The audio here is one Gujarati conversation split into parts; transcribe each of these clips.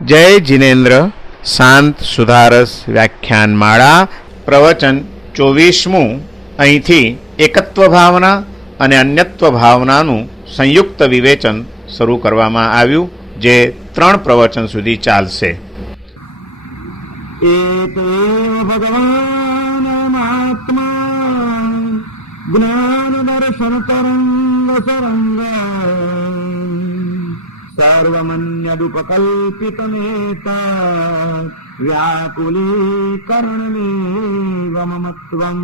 જય જીનેન્દ્ર શાંત સુધારસ વ્યાખ્યાનમાળા પ્રવચન 24મું અહીંથી એકત્વ ભાવના અને અન્યત્વ ભાવનાનું સંયુક્ત વિવેચન શરૂ કરવામાં આવ્યું, જે 3 પ્રવચન સુધી ચાલશે. ભગવાનમાત્મા જ્ઞાન દર્શન તરંગ સરંગ સર્વમન્યદુપકલ્પિતનેતા વ્યાકુલીકરણમેવ મમત્વમ.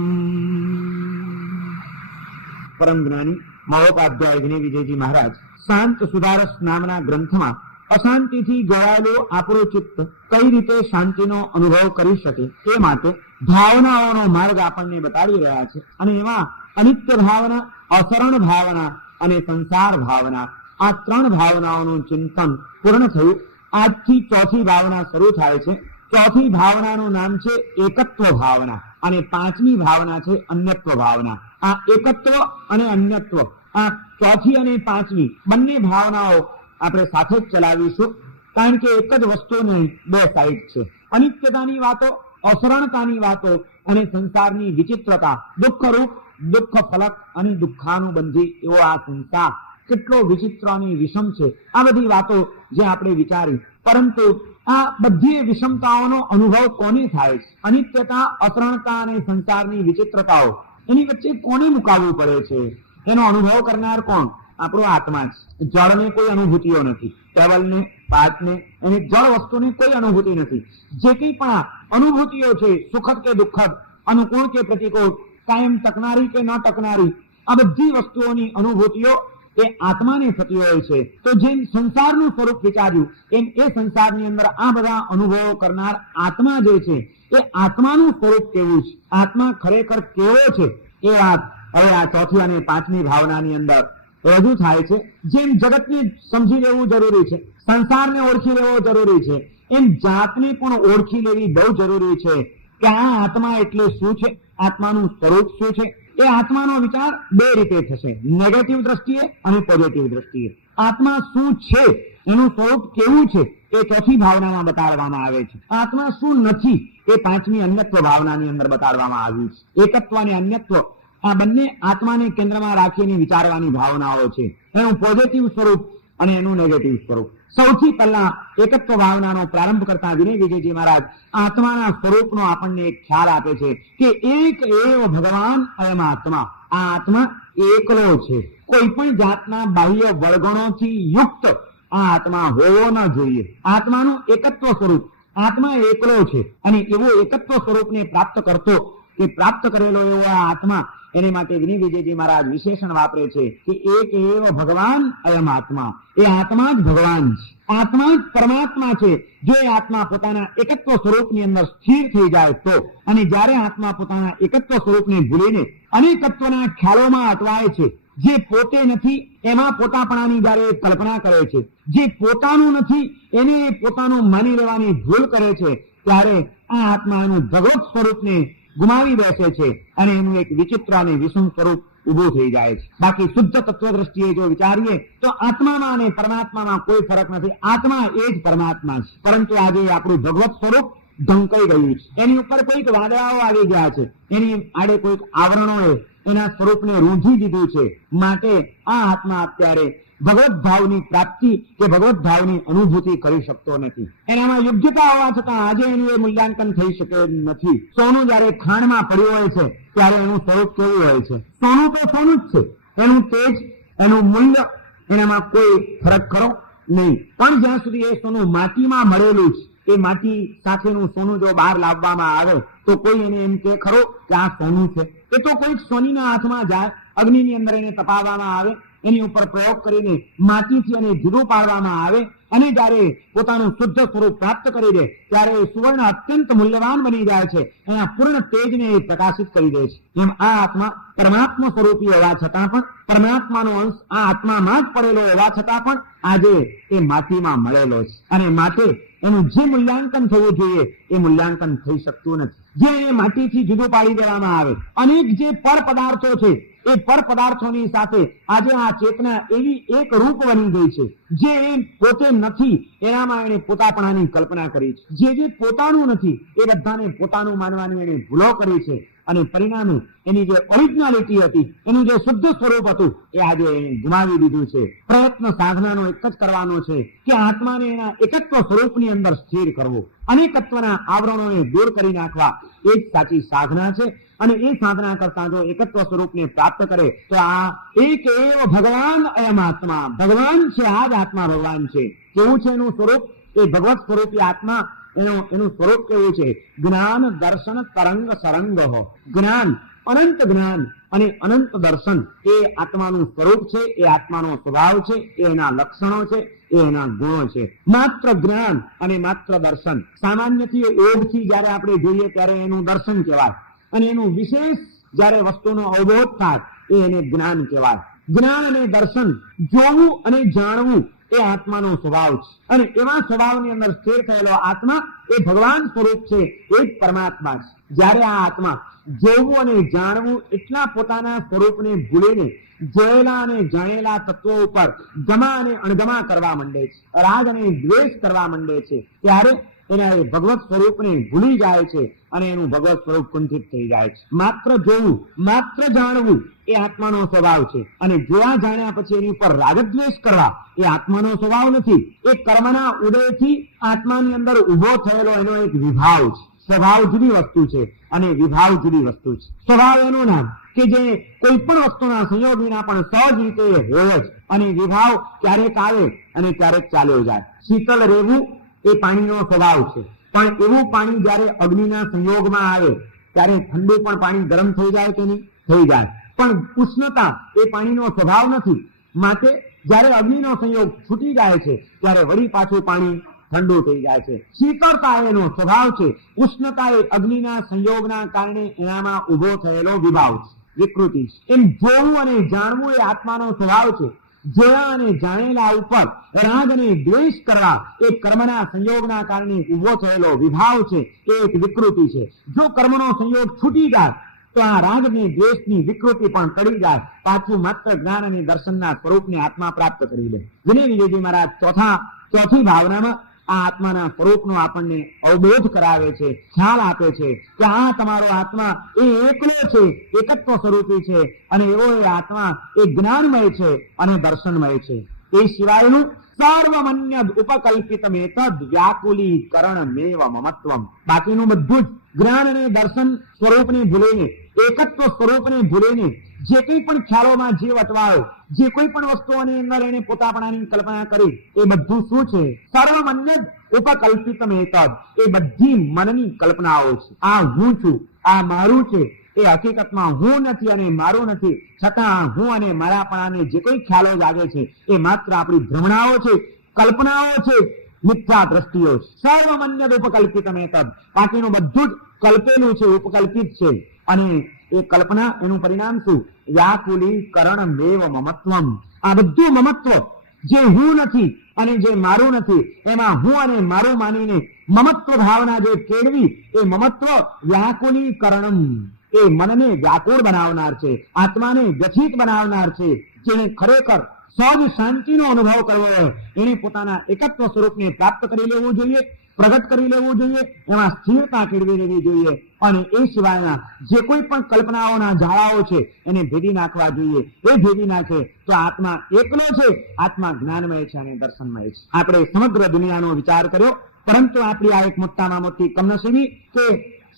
પરમ જ્ઞાની મહોપાધ્યાય વિનય વિજયજી મહારાજ શાંત સુધારસ નામના ગ્રંથમાં અશાંતિથી ગવાયેલું આપણું ચિત્ત કઈ રીતે શાંતિનો અનુભવ કરી શકે તે માટે ભાવનાઓનો માર્ગ આપણને બતાવી રહ્યા છે. અને એમાં અનિત્ય ભાવના, અસરણ ભાવના અને સંસાર ભાવના, આ 3 ભાવનાઓનું ચિંતન પૂર્ણ થયું. આજથી 4થી ભાવના શરૂ થાય છે. 4થી ભાવનાનું નામ છે એકત્વ ભાવના અને 5મી ભાવના છે અન્યત્વ ભાવના. આ એકત્વ અને અન્યત્વ, આ 4થી અને 5મી બંને ભાવનાઓ આપણે સાથે જ ચલાવીશું, કારણ કે એક જ વસ્તુની 2 સાઈડ છે. અનિત્યતાની વાતો, અસરણતાની વાતો અને સંસારની વિચિત્રતા, દુઃખરૂપ, દુઃખ ફલક અને દુઃખાનુબંધી એવો આ સંસાર કેટલો વિચિત્ર અને વિષમ છે. આ બધી વાતો જે આપણે વિચારી, પરંતુ આ બધી વિષમતાઓનો અનુભવ કોને થાય છે? અનિત્યતા, અસરણતા અને સંસારની વિચિત્રતાઓ, એની વચ્ચે કોને મુકાવવું પડે છે? એનો અનુભવ કરનાર કોણ? આપણો આત્મા જ. જળને કોઈ અનુભૂતિઓ નથી, ટેબલને, પાટને, એની જળ વસ્તુની કોઈ અનુભૂતિ નથી. જે કંઈ પણ અનુભૂતિઓ છે, સુખદ કે દુઃખદ, અનુકૂળ કે પ્રતિકૂળ, કાયમ ટકનારી કે ન ટકનારી, આ બધી વસ્તુઓની અનુભૂતિઓ એ આત્માને થતી હોય છે. તો જેમ સંસારનું સ્વરૂપ વિચાર્યું એમ એ સંસારની અંદર આ બધા અનુભવો કરનાર આત્મા જે છે એ આત્માનું સ્વરૂપ કેવું છે, આત્મા ખરેખર કેવો છે, એ વાત હવે આ 4થી અને 5મી ભાવનાની અંદર રજૂ થાય છે. જેમ જગતને સમજી લેવું જરૂરી છે, સંસારને ઓળખી લેવો જરૂરી છે, એમ જાતને પણ ઓળખી લેવી બહુ જરૂરી છે કે આ આત્મા એટલે શું છે, આત્માનું સ્વરૂપ શું છે. એ આત્માનો વિચાર 2 રીતે થશે, નેગેટિવ દ્રષ્ટિએ અને પોઝિટિવ દ્રષ્ટિએ. આત્મા શું છે, એનું સ્વરૂપ કેવું છે, એ 4થી ભાવનામાં બતાડવામાં આવે છે. આત્મા શું નથી, એ 5મી અન્યત્વ ભાવનાની અંદર બતાડવામાં આવ્યું છે. એકત્વ અને અન્યત્વ આ બંને આત્માને કેન્દ્રમાં રાખીને વિચારવાની ભાવનાઓ છે, એનું પોઝિટિવ સ્વરૂપ અને એનું નેગેટિવ સ્વરૂપ. સૌથી પહેલા એકત્વ ભાવનાનો પ્રારંભ કરતા વિનય વિજયજી મહારાજ આત્માના સ્વરૂપનો આપણને એક ખ્યાલ આપે છે કે એક એવ ભગવાન અયમ આત્મા. આ આત્મા એકલો છે, કોઈ પણ જાતના બાહ્ય વળગણોથી યુક્ત આ આત્મા હોવો ન જોઈએ. આત્માનું એકત્વ સ્વરૂપ, આત્મા એકલો છે અને એવો એકત્વ સ્વરૂપને પ્રાપ્ત કરતો કે પ્રાપ્ત કરેલો એવો આ આત્મા, એને માટે વિનય વિજયજી મહારાજ વિશેષણ વાપરે છે કે એક એવ ભગવાન અયમ આત્મા. એ આત્મા જ ભગવાન છે, આત્મા જ પરમાત્મા છે. જો એ આત્મા પોતાના એકત્વ સ્વરૂપની અંદર સ્થિર થઈ જાય તો, અને જ્યારે આત્મા પોતાના એકત્વ સ્વરૂપને ભૂલીને અનેકત્વના ખ્યાલોમાં અટવાય છે, જે પોતે નથી એમાં પોતાપણાની જ્યારે કલ્પના કરે છે, જે પોતાનું નથી એને પોતાનું માની લેવાની ભૂલ કરે છે, ત્યારે આ આત્મા એનું ભગવત સ્વરૂપને ગુમાવી બેસે છે અને એનું એક વિચિત્ર અને વિષમ સ્વરૂપ ઉભું થઈ જાય છે. બાકી શુદ્ધ તત્વ દ્રષ્ટિએ જો વિચારીએ તો આત્મામાં અને પરમાત્મામાં કોઈ ફરક નથી. આત્મા એ જ પરમાત્મા છે, પરંતુ આજે આપણું ભગવત સ્વરૂપ ઢંકાઈ ગયું છે. એની ઉપર કોઈક વાદળાઓ આવી ગયા છે, એની આડે કોઈક આવરણોએ એના સ્વરૂપને રૂંધી દીધું છે. માટે આ આત્મા અત્યારે ભગવત ભાવની પ્રાપ્તિ કે ભગવત ભાવની અનુભૂતિ કરી શકતો નથી. એનામાં યોગ્યતા હોવા છતાં આજે એનું એ મૂલ્યાંકન થઈ શકે નથી. સોનું જયારે ખાણમાં પડ્યું હોય છે ત્યારે એનું સ્વરૂપ કેવું હોય છે? સોનું તો સોનું જ છે, એનું તેજ, એનું મૂલ્ય, એનામાં કોઈ ફરક ખરો નહીં. પણ જ્યાં સુધી એ સોનું માટીમાં મળેલું છે, એ માટી સાથેનું સોનું જો બહાર લાવવામાં આવે તો કોઈ એને એમ કે ખરો કે આ સોનું છે? એ તો કોઈક સોનીના હાથમાં જાય, અગ્નિની અંદર એને તપાવવામાં આવે, એની ઉપર પ્રયોગ કરીને માટીથી એને જુદું પાડવામાં આવે અને જયારે પોતાનું શુદ્ધ સ્વરૂપ પ્રાપ્ત કરી દે ત્યારે સુવર્ણ અત્યંત મૂલ્યવાન બની જાય છે, એના પૂર્ણ તેજને પ્રકાશિત કરી દે છે. એમ આ આત્મા પરમાત્મા સ્વરૂપી હોવા છતાં પણ, પરમાત્માનો અંશ આ આત્મામાં જ પડેલો હોવા છતાં પણ આજે એ માટીમાં મળેલો છે અને માટે એનું જે મૂલ્યાંકન થવું જોઈએ એ મૂલ્યાંકન થઈ શકતું નથી. જે એને માટીથી જુદું પાડી દેવામાં આવે. અનેક જે પર પદાર્થો છે એ પર પદાર્થોની સાથે આજે આ ચેતના એવી એક રૂપ બની ગઈ છે જે એ પોતે નથી એનામાં એને પોતાપણાની કલ્પના કરી છે. જે પોતાનું નથી એ બધાને પોતાનું માનવાની એને ભૂલો કરી છે અને પરિણામે એની જે ઓરિજિનાલિટી હતી, એનું જે શુદ્ધ સ્વરૂપ હતું એ આજે ગુમાવી દીધું છે. પ્રયત્ન સાધનાનો એક જ કરવાનો છે કે આત્માને એના એકત્વ સ્વરૂપની અંદર સ્થિર કરવો, અનેકત્વના આવરણોને દૂર કરી નાખવા એ જ સાચી સાધના છે. અને એ સાધના કરતા જો એકત્વ સ્વરૂપને પ્રાપ્ત કરે તો આ એક એવ ભગવાન અયમ આત્મા, ભગવાન છે, આ જ આત્મા ભગવાન છે. કેવું છે એનું સ્વરૂપ? એ ભગવત સ્વરૂપી આત્મા એનું સ્વરૂપ કેવું છે? જ્ઞાન દર્શન તરંગ સરંગ હો. જ્ઞાન, અનંત જ્ઞાન અને અનંત દર્શન એ આત્માનું સ્વરૂપ છે, એ આત્માનો સ્વભાવ છે, એ એના લક્ષણો છે, એ એના ગુણો છે. માત્ર જ્ઞાન અને માત્ર દર્શન, સામાન્યથી યોગથી જયારે આપણે જોઈએ ત્યારે એનું દર્શન કહેવાય અને એનું વિશેષ જયારે વસ્તુનો અવબોધ થાય એ એને જ્ઞાન કહેવાય. જ્ઞાન અને દર્શન, જોવું અને જાણવું એ આત્માનો સ્વભાવ છે અને એવા સ્વભાવની અંદર સ્થિર થયેલો આત્મા એ ભગવાન સ્વરૂપ છે, એ જ પરમાત્મા છે. જ્યારે આ આત્મા જોવું અને જાણવું એટલા પોતાના સ્વરૂપને ભૂલીને જોયેલા અને જાણેલા તત્વો ઉપર ગમા અને અણગમા કરવા માંડે છે, રાગ અને દ્વેષ કરવા માંડે છે, ત્યારે એના એ ભગવત સ્વરૂપને ભૂલી જાય છે અને એનું ભગવત સ્વરૂપ કુંઠિત થઈ જાય છે. માત્ર જોવું, માત્ર જાણવું એ આત્માનો સ્વભાવ છે અને જોવા જાણ્યા પછી એની ઉપર રાગદ્વેષ કરવા એ આત્માનો સ્વભાવ નથી. એ કર્મના ઉદયથી આત્માની અંદર ઉભો થયેલો એનો એક વિભાવ છે. સ્વભાવ જુદી વસ્તુ છે અને વિભાવ જુદી વસ્તુ છે. સ્વભાવ એનું નામ કે જે કોઈ પણ વસ્તુના સંયોગ વિના પણ સહજ રીતે હોય જ, અને વિભાવ ક્યારેક આવે અને ક્યારેક ચાલ્યો જાય. શીતળ રહેવું એ પાણીનો સ્વભાવ છે, પણ એવું પાણી જયારે અગ્નિના સંયોગમાં આવે ત્યારે ઠંડુ પણ પાણી ગરમ થઈ જાય કે નહીં? થઈ જાય. પણ ઉષ્ણતા એ પાણીનો સ્વભાવ નથી, માટે જયારે અગ્નિનો સંયોગ છૂટી જાય છે ત્યારે વળી પાછું પાણી ઠંડુ થઈ જાય છે. શીતળતા એનો સ્વભાવ છે, ઉષ્ણતા એ અગ્નિના સંયોગના કારણે એનામાં ઉભો થયેલો વિભાવ છે, વિકૃતિ છે. એમ જોવું અને જાણવું એ આત્માનો સ્વભાવ છે. જોયા અને જાણેલા ઉપર રાગ અને દ્વેષ કરવા એ કર્મના સંયોગના કારણે ઉભો થયેલો વિભાવ છે, એ એક વિકૃતિ છે. જો કર્મનો સંયોગ છૂટી જાય તો આ રાગ અને દ્વેષની વિકૃતિ પણ ટળી જાય, પાછું માત્ર જ્ઞાન અને દર્શનના સ્વરૂપને આત્મા પ્રાપ્ત કરી લે. વિનય વિજયજી મહારાજ ચોથી ભાવનામાં આ આત્માના સ્વરૂપનો આપણને અવબોધ કરાવે છે, ખ્યાલ આપે છે કે આ તમારો આત્મા એ એકલો છે, એકત્વ સ્વરૂપી છે અને એવો એ આત્મા એ જ્ઞાનમય છે અને દર્શનમય છે. એ સિવાયનું સર્વમન્યદ ઉપકલ્પિતમ એતદ વ્યાકુલીકરણમેવ મમત્વમ. બાકીનું બધું જ જ્ઞાન અને દર્શન સ્વરૂપને ભૂલીને, એકત્વ સ્વરૂપને ભૂલીને જે કંઈ પણ ખ્યાલોમાં જે વટવાયો, જે કોઈ પણ વસ્તુઓની અંદર એને પોતાપણાની કલ્પના કરી, એ બધું શું છે? સર્વમન્યદ ઉપકલ્પિતમ એતદ. એ બધી મનની કલ્પનાઓ છે. આ હું છું, આ મારું છે, એ હકીકતમાં હું નથી અને મારું નથી, છતાં હું અને મારાપણાને જે કોઈ ખ્યાલો જાગે છે એ માત્ર આપણી ભ્રમણાઓ છે, કલ્પનાઓ છે, મિથ્યા દ્રષ્ટિઓ છે. સર્વમન્યદ ઉપકલ્પિતમ એતદ. બાકીનું બધું જ કલ્પેલું છે, ઉપકલ્પિત છે અને એ કલ્પના એનું પરિણામ શું? વ્યાકુલીકરણમેવ મમત્વમ. આ બધું મમત્વ, જે હું નથી અને જે મારું નથી એમાં હું અને મારું માનીને મમત્વ ભાવના જે કેળવી, એ મમત્વ વ્યાકુલીકરણમ, એ મનને વ્યાકુળ બનાવનાર છે, આત્માને વ્યથિત બનાવનાર છે. જેને ખરેખર સહજ શાંતિનો અનુભવ કરવો હોય એને પોતાના એકત્વ સ્વરૂપને પ્રાપ્ત કરી લેવું જોઈએ, પ્રગટ કરી લેવું જોઈએ, એમાં સ્થિરતા કેળવી લેવી જોઈએ અને એ સિવાયના જે કોઈ પણ કલ્પનાઓના ઝાડાઓ છે એને ભેદી નાખવા જોઈએ. એ ભેદી નાખે તો આત્મા એકલો છે, આત્મા જ્ઞાનમય છે અને દર્શનમય છે. આપણે સમગ્ર દુનિયાનો વિચાર કર્યો, પરંતુ આપણી આ એક મોટામાં મોટી કમનસીબી કે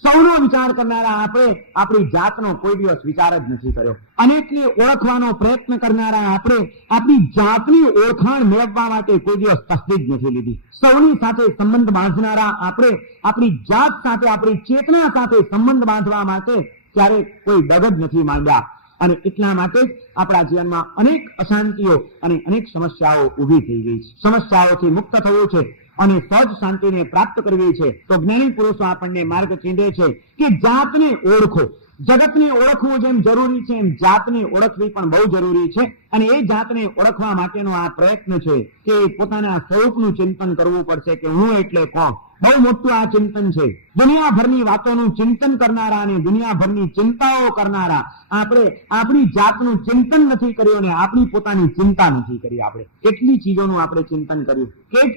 સૌનો વિચાર કરનારા આપણે આપણી જાતનો કોઈ દિવસ વિચાર જ નથી કર્યો. અનેકને ઓળખવાનો પ્રયત્ન કરનારા આપણે આપણી જાતની ઓળખાણ મેળવવા માટે કોઈ દિવસ તસ્દી જ નથી લીધી. સૌની સાથે સંબંધ બાંધનારા આપણે આપણી જાત સાથે, આપણી ચેતના સાથે સંબંધ બાંધવા માટે ક્યારેક કોઈ ડગ જ નથી માંડ્યા અને એટલા માટે જ આપણા જીવનમાં અનેક અશાંતિઓ અને અનેક સમસ્યાઓ ઊભી થઈ ગઈ છે. સમસ્યાઓથી મુક્ત થવું છે અને સહજ શાંતિને પ્રાપ્ત કરવી છે તો જ્ઞાની પુરુષો આપણને માર્ગ ચીંધે છે કે જાતને ઓળખો. જગતને ઓળખવું જેમ જરૂરી છે એમ જાતને ઓળખવી પણ બહુ જરૂરી છે અને એ જાતને ઓળખવા માટેનો આ પ્રયત્ન છે કે પોતાના સ્વરૂપનું ચિંતન કરવું પડશે કે હું એટલે કોણ. બહુ મોટું આ ચિંતન છે. દુનિયાભરની વાતોનું ચિંતન કરનારા અને દુનિયાભરની ચિંતાઓ કરનારા આપણે આપણી જાતનું ચિંતન નથી કર્યું અને આપણી પોતાની ચિંતા નથી કરી. આપણે કેટલી ચીજોનું આપણે ચિંતન કર્યું,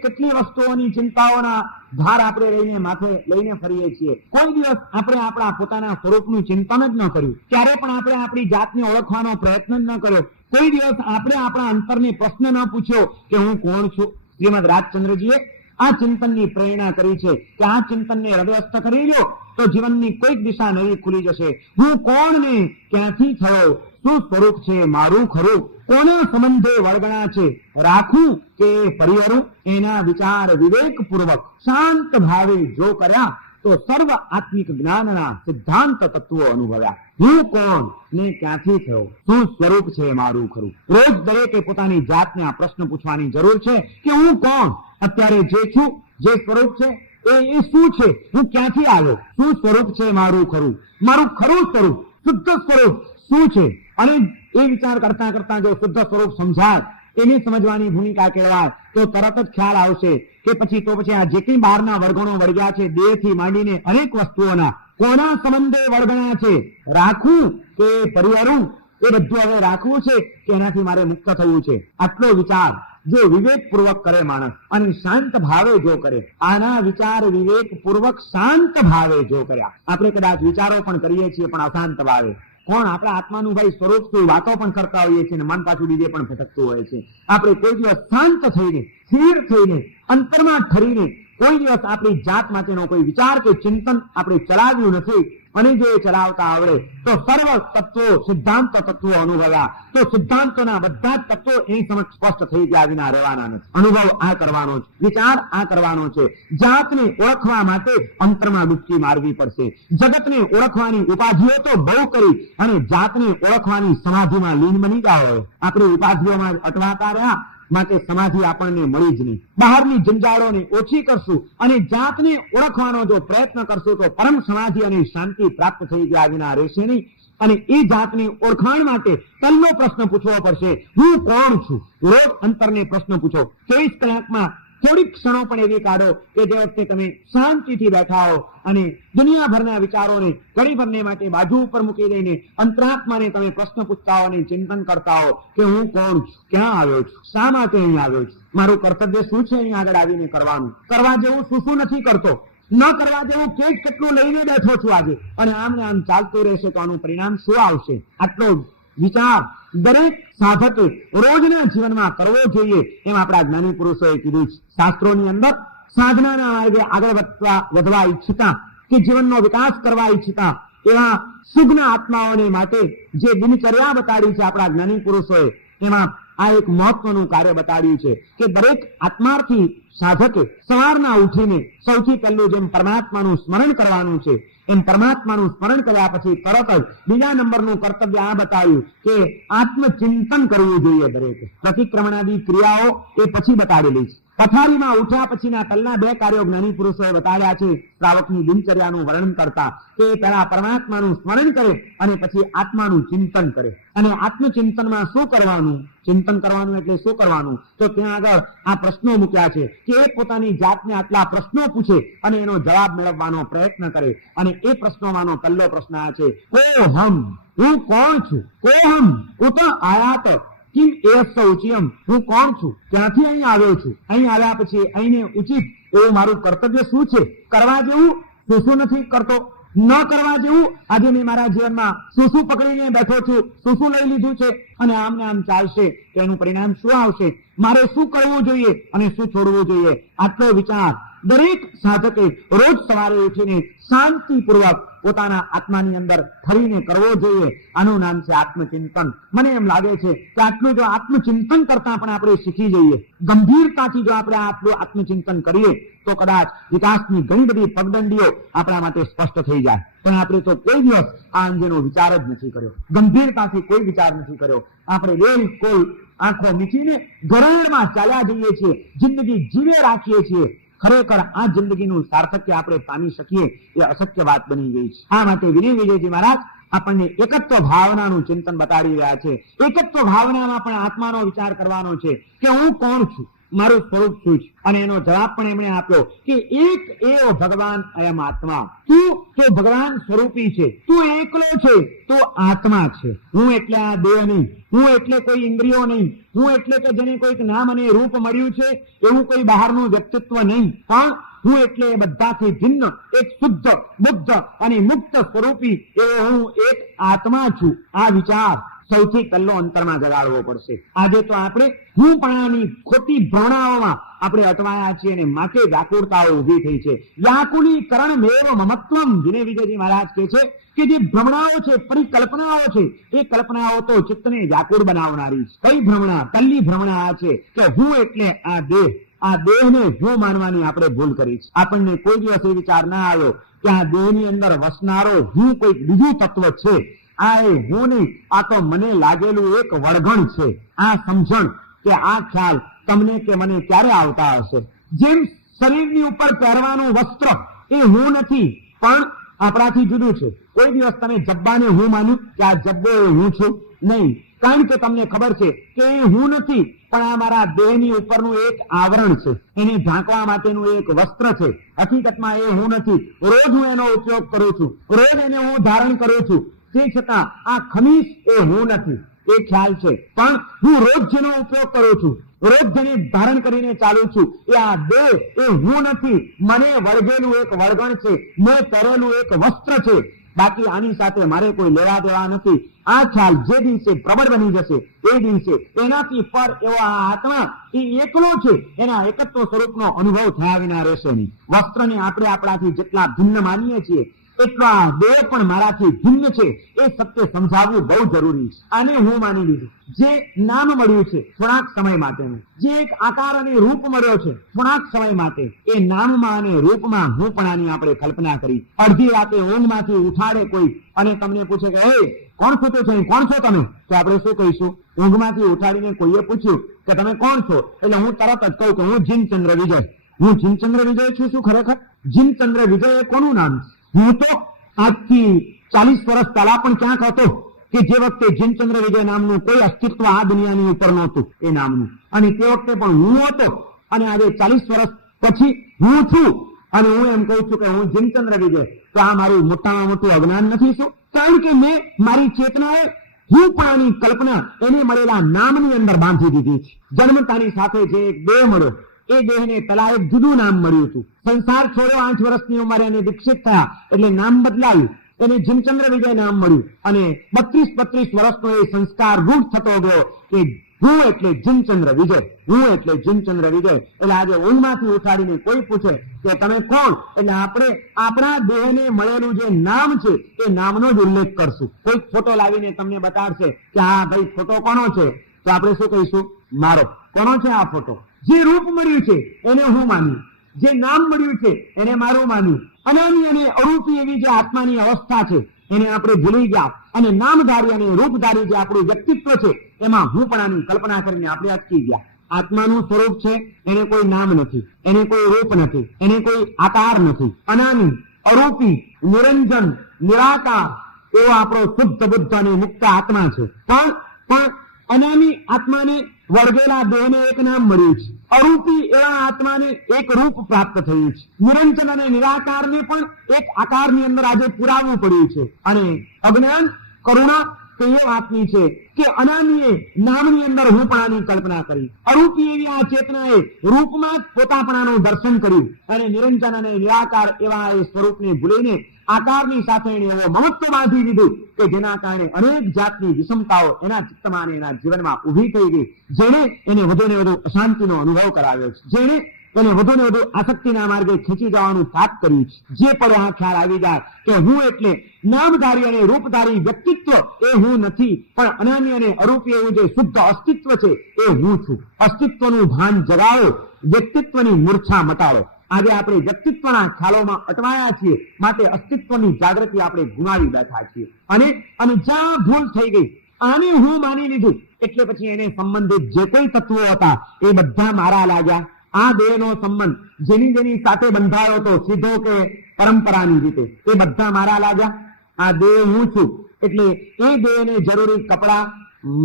કેટલી વસ્તુઓની ચિંતાઓના ભાર આપણે લઈને માથે લઈને ફરીએ છીએ. કોઈ દિવસ આપણે આપણા પોતાના સ્વરૂપનું ચિંતન જ ન કર્યું. ક્યારે પણ આપણે આપણી જાતને ઓળખવાનો પ્રયત્ન જ ન કર્યો. કોઈ દિવસ આપણે આપણા અંતરને પ્રશ્ન ન પૂછ્યો કે હું કોણ છું. શ્રીમદ રાજચંદ્રજીએ આ ચિંતનની પ્રેરણા કરી છે કે આ ચિંતનને હૃદયસ્થ કરી લો તો જીવનની કોઈક દિશા નવી ખુલી જશે. હું કોણ ને ક્યાંથી થયો, શું સ્વરૂપ છે મારું ખરું, કોના સંબંધે વળગણા છે, રાખું કે પરિહરું, એના વિચાર વિવેકપૂર્વક શાંત ભાવે જો કર્યા તો સર્વ આત્મિક જ્ઞાનના સિદ્ધાંત તત્વો અનુભવ્યા. હું કોણ ને ક્યાંથી થયો, શું સ્વરૂપ છે મારું ખરું. રોજ દરેકે પોતાની જાતને આ પ્રશ્ન પૂછવાની જરૂર છે કે હું કોણ, અત્યારે જે છું, જે સ્વરૂપ છે એ શું છે, હું ક્યાંથી આવ્યો, શું સ્વરૂપ છે મારું ખરું, મારું ખરું સ્વરૂપ, શુદ્ધ સ્વરૂપ શું છે. અને એ વિચાર કરતા કરતા જો શુદ્ધ સ્વરૂપ સમજાય, એને સમજવાની ભૂમિકા કેળવાય તો તરત જ ખ્યાલ આવશે કે પછી આ જે કંઈ બહારના વર્ગોનો વળગ્યા છે, દેહથી માંડીને અનેક વસ્તુઓના, કોના સંબંધે વળગણા છે, રાખવું કે પરિહરું, એ બધું હવે રાખવું છે કે એનાથી મારે મુક્ત થવું છે. આટલો વિચાર જો વિવેકપૂર્વક કરે માણસ અને શાંત ભાવે જો કરે, આના વિચાર વિવેકપૂર્વક શાંત ભાવે જો કર્યા. આપણે કદાચ વિચારો પણ કરીએ છીએ પણ અશાંત ભાવે. કોણ આપણા આત્માનું ભાઈ સ્વરૂપ શું, વાતો પણ કરતા હોઈએ છીએ અને મન પાછું બીજે પણ ભટકતું હોય છે. આપણે કોઈ દિવસ શાંત થઈને, સ્થિર થઈને, અંતરમાં ઠરીને કોઈ દિવસ આપણી જાત માટેનો કોઈ વિચાર કે ચિંતન આપણે ચલાવ્યું નથી. અને જો એ ચલાવતા આવડે તો સર્વ તત્વો, સિદ્ધાંત તત્વો અનુભવ્યા તો સિદ્ધાંતોના બધા જ તત્વો એ સમક્ષ સ્પષ્ટ થઈ ગયા વિના રહેવાના નથી. અનુભવ આ કરવાનો છે, વિચાર આ કરવાનો છે. જાતને ઓળખવા માટે અંતરમાં ડૂબકી મારવી પડશે. જગતને ઓળખવાની ઉપાધિઓ તો બહુ કરી અને જાતને ઓળખવાની સમાધિમાં લીન બની ગયા હોય. આપણે ઉપાધિઓમાં અટવાતા રહ્યા માટે સમાધિ આપણને મળી જ નહીં. બહારની જંજાળોને ઓછી કરશું અને જાતને ઓળખવાનો જો પ્રયત્ન કરશું તો પરમ સમાધિ અને શાંતિ પ્રાપ્ત થઈ ગયા વિના રહેશે નહીં. અને એ જાતની ઓળખાણ માટે પહેલો પ્રશ્ન પૂછવો પડશે, હું કોણ છું. રોજ અંતરને પ્રશ્ન પૂછો. 24 કલાકમાં થોડીક ક્ષણો પણ એવી કાઢો કે જે વખતે તમે શાંતિથી બેઠા હો અને દુનિયાભરના વિચારોને ઘડીભરને માટે બાજુ ઉપર મૂકી દઈને અંતરાત્માને તમે પ્રશ્ન પૂછતા હો અને ચિંતન કરતા હો કે હું કોણ છું, ક્યાં આવ્યો છું, શા માટે અહીં આવ્યો છું, મારું કર્તવ્ય શું છે અહીં આગળ આવીને કરવાનું, કરવા જેવું શું નથી કરતો, ન કરવા જેવું કેટલું લઈને બેઠો છું આજે, અને આમ ને આમ ચાલતું રહેશે તો આનું પરિણામ શું આવશે. આટલો વિચાર દરેક સાધકે રોજના જીવનમાં કરવો જોઈએ એમ આપણા જ્ઞાની પુરુષોએ કીધું છે. શાસ્ત્રોની અંદર સાધનાના માર્ગે આગળ વધવા ઈચ્છતા કે જીવનનો વિકાસ કરવા ઈચ્છતા એવા સુગ્ન આત્માઓને માટે જે દિનચર્યા બતાડી છે આપણા જ્ઞાની પુરુષોએ, એમાં આ એક મહત્વનું કાર્ય બતાડ્યું છે કે દરેક આત્માર્થી સાધકે સવારના ઉઠીને સૌથી પહેલું જેમ પરમાત્માનું સ્મરણ કરવાનું છે એમ પરમાત્માનું સ્મરણ કર્યા પછી તરત જ બીજા નંબરનું કર્તવ્ય આ બતાવ્યું કે આત્મચિંતન કરવું જોઈએ. દરેક પ્રતિક્રમણાદી ક્રિયાઓ એ પછી બતાડેલી છે. પથારીમાં ઉઠ્યા પછીના પહેલા 2 કાર્યો જ્ઞાની પુરુષોએ બતાવ્યા છે શ્રાવકની દિનચર્યાનું વર્ણન કરતા. તે પહેલા પરમાત્માનું સ્મરણ કરે અને પછી આત્માનું ચિંતન કરે. અને આત્મચિંતનમાં શું કરવાનું, ચિંતન કરવાનું એટલે શું કરવાનું, તો ત્યાં આગળ આ પ્રશ્નો મૂક્યા છે કે એ પોતાની જાતને આટલા પ્રશ્નો પૂછે અને એનો જવાબ મેળવવાનો પ્રયત્ન કરે. અને એ પ્રશ્નોમાંનો પહેલો પ્રશ્ન આ છે, કોહમ, હું કોણ છું. કોહમ ઉત આયાત કિમ એસ ઉચિયમ, હું કોણ છું, ક્યાંથી અહીં આવ્યો છું, અહીં આવ્યા પછી અહીંને ઉચિત એવું મારું કર્તવ્ય શું છે, કરવા જેવું શું નથી કરતો, ન કરવા જેવું આજે મેં મારા જીવનમાં શું પકડીને બેઠો છું, શું લઈ લીધું છે અને આમ ને આમ ચાલશે તો એનું પરિણામ શું આવશે, મારે શું કરવું જોઈએ અને શું છોડવું જોઈએ. આટલો વિચાર દરેક સાધકે રોજ સવારે ઉઠીને શાંતિપૂર્વક પોતાના આત્માની અંદર ફરીને કરવો જોઈએ. આનું નામ છે આત્મચિંતન. મને એમ લાગે છે કે આટલું જો આત્મચિંતન કરતા પણ આપણે શીખી જઈએ, ગંભીરતાથી જો આપણે આટલું આત્મચિંતન કરીએ તો કદાચ વિકાસની ઘણી બધી પગદંડીઓ આપણા માટે સ્પષ્ટ થઈ જાય. પણ આપણે તો કોઈ દિવસ આ અંગેનો વિચાર જ નથી કર્યો, ગંભીરતાથી કોઈ વિચાર નથી કર્યો. આપણે બિલકુલ આંખો મીચીને ઘરેણમાં ચાલ્યા જઈએ છીએ, જિંદગી જીવે રાખીએ છીએ. ખરેખર આ જિંદગીનું સાર્થક્ય આપણે પામી શકીએ એ અશક્ય વાત બની ગઈ છે. આ માટે વિનય વિજયજી મહારાજ આપણને એકત્વ ભાવનાનું ચિંતન બતાડી રહ્યા છે. એકત્વ ભાવનામાં પણ આત્માનો વિચાર કરવાનો છે કે હું કોણ છું, મારું સ્વરૂપ શું છે? અને એનો જવાબ પણ એમણે આપ્યો કે એક એવ ભગવાન અયમ આત્મા, તું તો ભગવાન સ્વરૂપી છે, તું એકલો છે તો આત્મા છે. હું એટલે આ દેહ નહીં, હું એટલે કોઈ ઇન્દ્રિયો નહીં, હું એટલે કે જેને કોઈક નામ અને રૂપ મળ્યું છે એવું કોઈ બહારનું વ્યક્તિત્વ નહીં, પણ હું એટલે બધાથી ભિન્ન એક શુદ્ધ બુદ્ધ અને મુક્ત સ્વરૂપી એવો હું એક આત્મા છું. આ વિચાર સૌથી પહેલો અંતરમાં જગાડવો પડશે. આજે તો આપણે હુંપણાની ખોટી ભ્રમણાઓમાં આપણે અટવાયા છીએ અને માટે વ્યાકુળતાઓ ઊભી થઈ છે. વ્યાકુલીકરણ મેવ મમત્વમ, વિનય વિજયજી મહારાજ કહે છે કે જે ભ્રમણાઓ છે, પરિકલ્પનાઓ છે, એ કલ્પનાઓ તો ચિત્તને વ્યાકુળ બનાવનારી છે. કઈ ભ્રમણા? પહેલી ભ્રમણા આ છે કે હું એટલે આ દેહ, આ દેહને હું માનવાની આપણે ભૂલ કરી છે. આપણને કોઈ દિવસ એ વિચાર ના આવ્યો કે આ દેહની અંદર વસનારો હું કોઈક બીજું તત્વ છે. આ એ હું નહીં, આ તો મને લાગેલું એક વળગણ છે. આ સમજણ કે આ ખ્યાલ તમને કે મને ક્યારે આવતા હશે? જેમ શરીરની ઉપર પહેરવાનું વસ્ત્ર એ હું નથી, પણ આપણાથી જુદું છે. કોઈ દિવસ તમે જબ્બાને હું માન્યું કે આ જબ્બો એ હું છું? નહીં, કારણ કે તમને ખબર છે કે એ હું નથી, પણ આ મારા દેહની ઉપરનું એક આવરણ છે, એને ઢાંકવા માટેનું એક વસ્ત્ર છે. હકીકતમાં એ હું નથી. રોજ હું એનો ઉપયોગ કરું છું, રોજ એને હું ધારણ કરું છું, તે છતાં આ ખમીસ એ હું નથી, એ ખ્યાલ છે. પણ હું રોજ જેનો ઉપયોગ કરું છું, રોજ જેને ધારણ કરીને ચાલુ છું, એ આ દેહ એ હું નથી, મને વળગેલું એક વળગણ છે, મેં પહેરેલું એક વસ્ત્ર છે. બાકી આની સાથે મારે કોઈ લેવા દેવા નથી. આ ખ્યાલ જે દિવસે પ્રબળ બની જશે એ દિવસે એનાથી પર એવો આ આત્મા એ એકલો છે, એના એકત્વ સ્વરૂપનો અનુભવ થયા વિના રહેશે નહીં. વસ્ત્રને આપણે આપણાથી જેટલા ભિન્ન માનીએ છીએ એટલા દેહ પણ મારાથી ભિન્ન છે, એ સત્ય સમજાવવું બહુ જરૂરી છે. આને હું માની લીધું. જે નામ મળ્યું છે થોડાક સમય માટેનું, જે એક આકાર અને રૂપ મળ્યો છે થોડાક સમય માટે, એ નામમાં અને રૂપમાં હુંપણાની આપણે કલ્પના કરી. અડધી રાતે ઊંઘમાંથી ઉઠાડે કોઈ અને તમને પૂછે કે હે કોણ છો તો છે, કોણ છો તમે? તો આપણે શું કહીશું? ઊંઘમાંથી ઉઠાડીને કોઈએ પૂછ્યું કે તમે કોણ છો, એટલે હું તરત જ કહું કે હું જીનચંદ્ર વિજય. હું જીનચંદ્ર વિજય છું. શું ખરેખર જીનચંદ્ર વિજય એ કોનું નામ છે? હું તો આજથી 40 વર્ષ પહેલા પણ ક્યાંક હતો કે જે વખતે જીનચંદ્ર વિજય નામનું કોઈ અસ્તિત્વ આ દુનિયાની ઉપર નહોતું એ નામનું, અને તે વખતે પણ હું હતો. અને આજે 40 વર્ષ પછી હું છું અને હું એમ કહું છું કે હું જીનચંદ્ર વિજય. તો આ મારું મોટામાં મોટું અજ્ઞાન નથી શું? કારણ કે મેં મારી ચેતનાએ હુંપણાની કલ્પના એને મળેલા નામની અંદર બાંધી દીધી છે. જન્મતાની સાથે જે એક દેહ મળ્યો, એ દેહને પેલા એક જુદું નામ મળ્યું હતું. સંસાર છોડ્યો 8 વર્ષની ઉંમરે અને દીક્ષિત થયા એટલે નામ બદલાયું, એને જીનચંદ્ર વિજય નામ મળ્યું. અને 32 વર્ષનો એ સંસ્કાર રૂઢ થતો ગયો કે હું એટલે જીનચંદ્ર વિજય, હું એટલે જીનચંદ્ર વિજય. એટલે આજે ઊંઘમાંથી ઉઠાડીને કોઈ પૂછે કે તમે કોણ, એટલે આપણે આપણા દેહને મળેલું જે નામ છે એ નામનો જ ઉલ્લેખ કરશું. કોઈ ફોટો લાવીને તમને બતાડશે કે આ ભાઈ ફોટો કોનો છે, તો આપણે શું કહીશું? મારો. કોનો છે આ ફોટો? જે રૂપ મળ્યું છે એને હું માન્યું, જે નામ મળ્યું છે એને મારું માન્યું. અનામી અને અરૂપી એવી જે આત્માની અવસ્થા છે એને આપણે ભૂલી ગયા અને નામધારી અને રૂપધારી જે આપણું વ્યક્તિત્વ છે એમાં હુંપણાની કલ્પના કરીને આપણે અટકી ગયા. આત્માનું સ્વરૂપ છે એને કોઈ નામ નથી, એને કોઈ રૂપ નથી, એને કોઈ આકાર નથી. અનામી, અરૂપી, નિરંજન, નિરાકાર એવો આપણો શુદ્ધ બુદ્ધ અને મુક્ત આત્મા છે. પણ અનામી આત્માને વળગેલા દેહને એક નામ મળ્યું છે. અરૂપી એવા આત્માને એક રૂપ પ્રાપ્ત થયું છે. નિરંજન અને નિરાકારને પણ એક આકારની અંદર આજે પુરાવવું પડ્યું છે. અને અજ્ઞાન, કરુણા તો એ વાતની છે કે અનામીએ નામની અંદર હુંપણાની કલ્પના કરી. અરૂપી એવી આ ચેતનાએ રૂપમાં જ પોતાપણાનું દર્શન કર્યું અને નિરંજન અને નિરાકાર એવા એ સ્વરૂપને ભૂલીને આકારની સાથે એવો મમત્વ બાંધી દીધું કે જેના કારણે અનેક જાતની વિષમતાઓ એના ચિત્તમાં અને એના જીવનમાં ઊભી થઈ ગઈ, જેણે એને વધુને વધુ અશાંતિનો અનુભવ કરાવ્યો છે, જેણે એને વધુને વધુ આસક્તિના માર્ગે ખેંચી જવાનું તાક કર્યું છે. જે પણ આ ખ્યાલ આવી જાય કે હું એટલે નામધારી અને રૂપધારી વ્યક્તિત્વ એ હું નથી, પણ અનામી અને અરૂપી એવું જે શુદ્ધ અસ્તિત્વ છે એ હું છું. અસ્તિત્વનું ભાન જગાવો, વ્યક્તિત્વની મૂર્છા મટાડો. આજે આપણે વ્યક્તિત્વના ખ્યાલોમાં અટવાયા છીએ, માટે અસ્તિત્વની જાગૃતિ આપણે ગુમાવી બેઠા છીએ. અને જ્યાં ભૂલ થઈ ગઈ, આને હું માની લીધું એટલે પછી એને સંબંધિત જે કોઈ તત્વો હતા એ બધા મારા લાગ્યા. આ દેહનો સંબંધ જેની સાથે બંધાયો હતો સીધો કે પરંપરાની રીતે, એ બધા મારા લાગ્યા. આ દેહ હું છું એટલે એ દેહને જરૂરી કપડા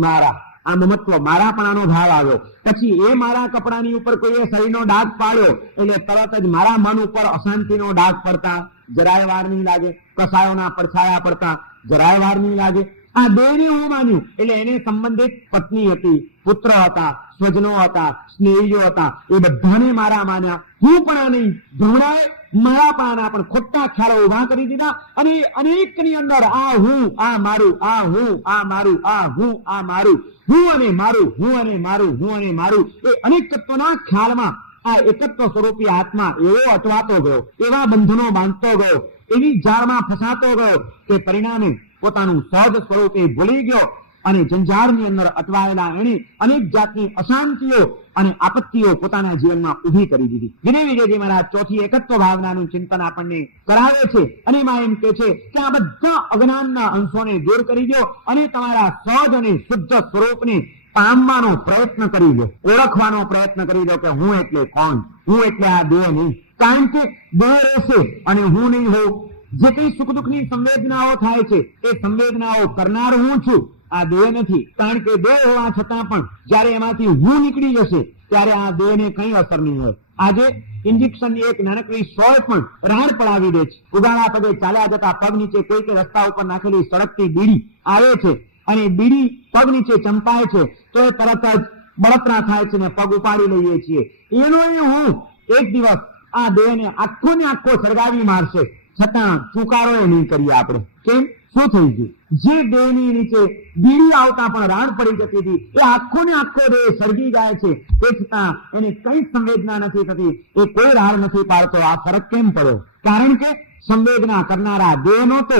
મારા, આ મમત્વ મારાપણાનો ભાવ આવ્યો. પછી એ મારા કપડાની ઉપર કોઈએ સળીનો ડાઘ પાડ્યો એટલે તરત જ મારા મન ઉપર અશાંતિનો ડાઘ પડતા જરાય વાર નહીં લાગે. કસાયોના પડછાયા પડતા જરાય વાર નહીં લાગે. આ દેહને હું માન્યું એટલે એને સંબંધિત પત્ની હતી, પુત્ર હતા, સ્વજનો હતા, સ્નેહીઓ હતા, એ બધાને મારા માન્યા. હું પણ આ નહીં, ધૃણાએ મારાપણાના પણ ખોટા ખ્યાલો ઉભા કરી દીધા અને અનેકની અંદર આ હું, આ મારું, આ હું, આ મારું, આ હું, આ મારું, હું અને મારું, હું અને મારું, હું અને મારું, એ અનેક તત્વના ખ્યાલમાં આ એકત્વ સ્વરૂપી આત્મા એવો અટવાતો ગયો, એવા બંધનો બાંધતો ગયો, એવી જાળમાં ફસાતો ગયો કે પરિણામે પોતાનું સહજ સ્વરૂપ એ ભૂલી ગયો અને જંજાળની અંદર અટવાયેલા એણે અનેક જાતની અશાંતિઓ અને આપત્તિઓ પોતાના જીવનમાં ઊભી કરી દીધી. વિનય વિજયજી મહારાજ ચોથી એકત્વ ભાવનાનું ચિંતન આપણને કરાવે છે અને એમાં એમ કે છે કે આ બધા અજ્ઞાનના અંશોને દૂર કરી દો અને તમારા સહજ અને શુદ્ધ સ્વરૂપને પામવાનો પ્રયત્ન કરી દો, ઓળખવાનો પ્રયત્ન કરી દો કે હું એટલે કોણ, હું એટલે આ દેહ નહીં. કારણ કે દેહ રહેશે અને હું નહીં હોઉં. જે કઈ સુખ દુઃખની સંવેદનાઓ થાય છે એ સંવેદનાઓ કરનાર હું છું, આ દેહ નથી. કારણ કે દેહ હોવા છતાં પણ જયારે એમાંથી હું નીકળી જશે ત્યારે આ દેહને કઈ અસર નહીં હોય. આજે ઇન્જેક્શનની એક નાનકડી સોય પણ રાડ પડાવી દે છે. ઉગાડા પગે ચાલ્યા જતા પગ નીચે કોઈ કે રસ્તા ઉપર નાખેલી સળગતી બીડી આવે છે અને બીડી પગ નીચે ચંપાય છે તો એ તરત જ બળતરા થાય છે ને પગ ઉપાડી લઈએ છીએ. એનો એ હું એક દિવસ આ દેહને આખો ને આખો સળગાવી મારશે, છતાં ચુકારો એ નહીં કરીએ આપણે. કેમ? શું થઈ ગયું? જે દેહની નીચે બીડી આવતા પણ રાડ પડી જતી હતી એ આખો ને આખો દેહ સળગી જાય છે, તે છતાં એને કઈ સંવેદના નથી થતી, એ કોઈ રાડ નથી પાડતો. આ ફરક કેમ પડ્યો? કારણ કે સંવેદના કરનારા દેહ નહોતો,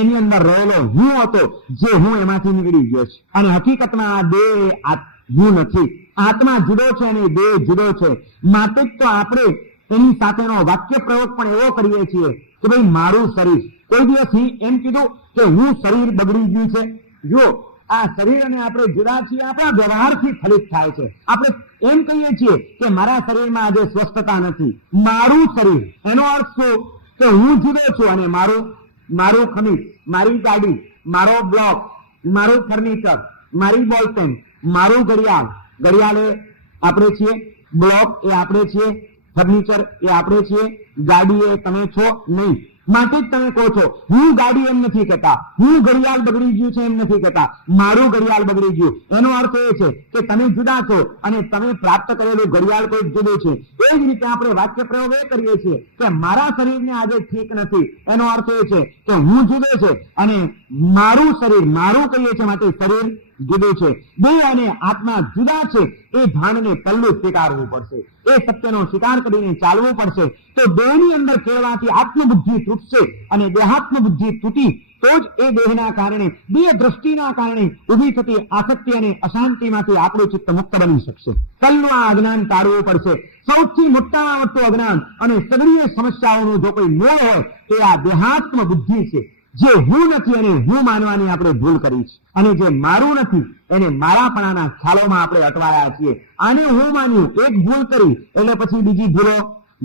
એની અંદર રહેલો હું હતો, જે હું એમાંથી નીકળી ગયો છે. અને હકીકતમાં આ દેહ હું નથી, આત્મા જુદો છે અને દેહ જુદો છે. માટે જ તો આપણે એની સાથેનો વાક્ય પ્રયોગ પણ એવો કરીએ છીએ કે ભાઈ મારું શરીર. કોઈ દિવસ એમ કીધું કે હું શરીર બગડી ગયું છે? જો આ શરીર અને આપણે જુદા છીએ આપણા વ્યવહારથી ફલિત થાય છે. આપણે એમ કહીએ છીએ કે મારા શરીરમાં આજે સ્વસ્થતા નથી, મારું શરીર. એનો અર્થ શું? કે હું જુદો છું અને મારું ખમીસ, મારી ગાડી, મારો બ્લોક, મારું ફર્નિચર, મારી બોલપેન, મારું ઘડિયાળ એ આપણે છીએ, બ્લોક એ આપણે છીએ, ફર્નિચર એ આપણે છીએ, ગાડી એ તમે છો નહીં. માટે જ તમે કહો છો હું ગાડી એમ નથી કહેતા, હું ઘડિયાળ બગડી ગયું છે એમ નથી કહેતા, મારું ઘડિયાળ બગડી ગયું. એનો અર્થ એ છે કે તમે જુદા છો અને તમે પ્રાપ્ત કરેલું ઘડિયાળ કોઈ જુદું છે. એ જ રીતે આપણે વાક્ય પ્રયોગ એ કરીએ છીએ કે મારા શરીરને આજે ઠીક નથી. એનો અર્થ એ છે કે હું જુદો છે અને મારું શરીર, મારું કહીએ છીએ માટે શરીર જુદું છે. દેહ અને આત્મા જુદા છે એ ભાનને પહેલું સ્વીકારવું પડશે, એ સત્યનો સ્વીકાર કરીને ચાલવું પડશે. તો દેહની અંદર કેળવાથી આત્મબુદ્ધિ તૂટશે અને દેહાત્મ બુદ્ધિ તૂટી તો જ એ દેહના કારણે, દેહ દ્રષ્ટિના કારણે ઉભી થતી આસક્તિ અને અશાંતિમાંથી આપણું ચિત્ત મુક્ત બની શકશે. પહેલું આ અજ્ઞાન ટાળવું પડશે. સૌથી મોટામાં મોટું અજ્ઞાન અને સગળીય સમસ્યાઓનું જો કોઈ મૂળ હોય તો આ દેહાત્મ બુદ્ધિ છે. જે હું નથી એને હું માનવાની આપણે ભૂલ કરી છે અને જે મારું નથી એને મારાપણાના ખ્યાલોમાં આપણે અટવાયા છીએ. આને હું માન્યું, એક ભૂલ કરી એટલે પછી બીજી ભૂલો.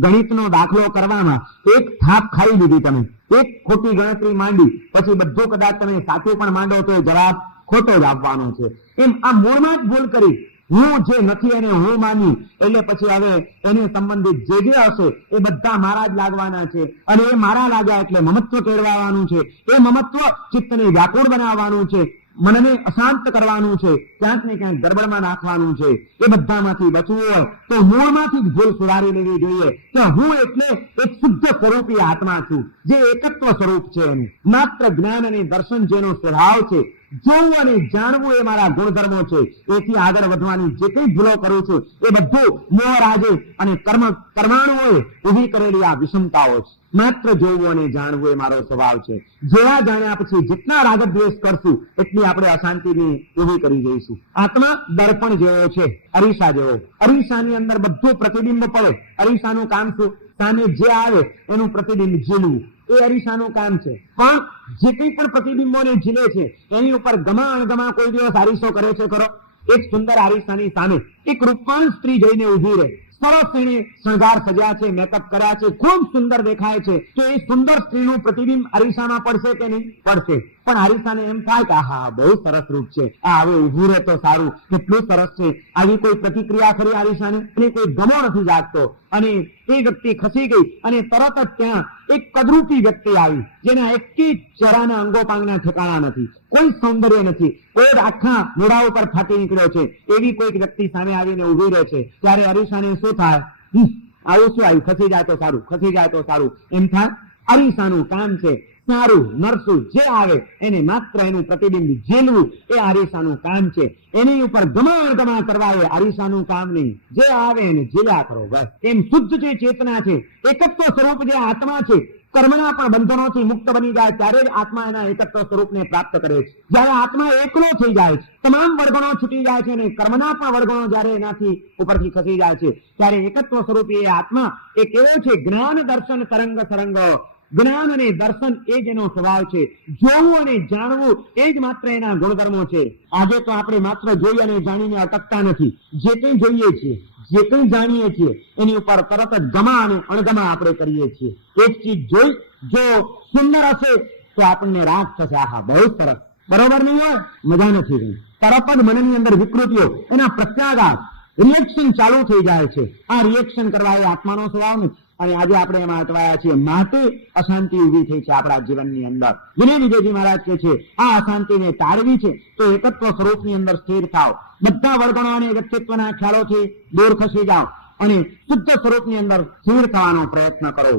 ગણિતનો દાખલો કરવામાં એક થાપ ખાઈ લીધી, તમે એક ખોટી ગણતરી માંડી, પછી બધું કદાચ તમે સાચું પણ માંડો તો જવાબ ખોટો જ આપવાનો છે. એમ આ મૂળમાં જ ભૂલ કરી. હું જે નથી એને હું માન્યું એટલે પછી હવે એને સંબંધિત જે હશે એ બધા મારા જ લાગવાના છે અને એ મારા લાગ્યા એટલે મમત્વ કેળવવાનું છે. એ મમત્વ ચિત્તને વ્યાકુળ બનાવવાનું છે, મનને અશાંત કરવાનું છે, ક્યાંક ને ક્યાંક ગરબડમાં નાખવાનું છે. એ બધામાંથી બચવું હોય તો મૂળમાંથી જ ભૂલ સુધારી લેવી જોઈએ કે હું એટલે એક શુદ્ધ સ્વરૂપી આત્મા છું, જે એકત્વ સ્વરૂપ છે. એનું માત્ર જ્ઞાન અને દર્શન જેનો સ્વભાવ છે, જોવું અને જાણવું એ મારા ગુણધર્મો છે. એથી આગળ વધવાની જે કઈ ભૂલો કરું છું એ બધું મોહ રાજે અને કર્માણુઓએ ઉભી કરેલી આ વિષમતાઓ છે. માત્ર જોવું અને જાણવું એ મારો સ્વભાવ છે. જેવા જાણ્યા પછી જેટલા રાગદ્વેષ કરશું એટલી આપણે અશાંતિની ઉભી કરી જઈશું. આત્મા દર્પણ જેવો છે, અરીસા જેવો. અરીસાની અંદર બધું પ્રતિબિંબ પડે. અરીસાનું કામ શું? સામે જે આવે એનું પ્રતિબિંબ ઝીલવું એ અરીસાનું કામ છે. પણ જે કઈ પણ પ્રતિબિંબોને ઝીલે છે એની ઉપર ગમા અણગમા કોઈ દિવસ અરીસો કરે છે ખરો? એક સુંદર અરીસાની સામે એક રૂપવાન સ્ત્રી જઈને ઉભી રહે, સરસ એને શણગાર સજ્યા છે, મેકઅપ કર્યા છે, ખૂબ સુંદર દેખાય છે, તો એ સુંદર સ્ત્રીનું પ્રતિબિંબ અરીસામાં પડશે કે નહીં? પડશે. પણ આરીસાને એમ થાય કે આહા બહુ સરસ રૂપ છે, આ હવે ઊભું રહે તો સારું, કેટલું સરસ છે. આવી કોઈ પ્રતિક્રિયા ખરી આરીસાને? અને કોઈ ગમો નથી જાગતો અને એ વ્યક્તિ ખસી ગઈ અને તરત જ ત્યાં એક કદરૂપી વ્યક્તિ આવી, જેના એકી ચહેરાના અંગોપાંગના ઠેકાણા નથી, કોઈ સૌંદર્ય નથી, કોઈ આખા મોઢા ઉપર ફાટી નીકળ્યો છે, એવી કોઈક વ્યક્તિ સામે આવીને ઉભી રહે છે. ત્યારે અરીસાને શું થાય? આવું શું આવ્યું? ખસી જાય તો સારું, ખસી જાય તો સારું એમ થાય. અરીસાનું કામ છે સારું નરસું જે આવે એને માત્ર એનું પ્રતિબિંબ ઝીલવું, એ અરીસાનું કામ છે. એની ઉપર ગમા કરવા એ અરીસાનું કામ નહીં, જે આવે એને ઝીલ્યા કરો બસ. એમ શુદ્ધ જે ચેતના છે, એકત્વ સ્વરૂપ જે આત્મા છે, કર્મના પણ બંધનોથી મુક્ત બની જાય ત્યારે જ આત્મા એના એકત્વ સ્વરૂપને પ્રાપ્ત કરે છે. જ્યારે આત્મા એકલો થઈ જાય છે, તમામ વર્ગણો છૂટી જાય છે અને કર્મના પણ વર્ગણો જ્યારે એનાથી ઉપરથી ખસી જાય છે, ત્યારે એકત્વ સ્વરૂપી એ આત્મા એ કેવો છે? જ્ઞાન દર્શન તરંગ સરંગ. જ્ઞાન અને દર્શન એ જ એનો સ્વભાવ છે. જોવું અને જાણવું એ જ માત્ર એના ગુણધર્મો છે. આજે તો આપણે માત્ર જોઈ અને જાણીને અટકતા નથી. જે કંઈ જોઈએ છીએ, જે કંઈ જાણીએ છીએ એની ઉપર તરત જ ગમા અને અણગમા આપણે કરીએ છીએ. એક ચીજ જોઈ જો સુંદર હશે તો આપણને રાગ થશે, આહા બહુ સરસ, બરોબર નહીં હોય મજા નથી રહી. તરત જ મનની અંદર વિકૃતિઓ, એના પ્રત્યાઘાત, રિએક્શન ચાલુ થઈ જાય છે. આ રિએક્શન કરવા એ આત્માનો સ્વભાવ નથી અને આજે આપણે એમાં અટવાયા છીએ, માટે અશાંતિ ઉભી થઈ છે આપણા જીવનની અંદર. વિનય વિજયજી મહારાજ કહે છે આ અશાંતિને ટાળવી છે તો એકત્વ સ્વરૂપની અંદર સ્થિર થાવ, બધા વર્ગણો અને વ્યક્તિત્વના ખ્યાલોથી દૂર ખસી જાઓ અને શુદ્ધ સ્વરૂપની અંદર સ્થિર થવાનો પ્રયત્ન કરો.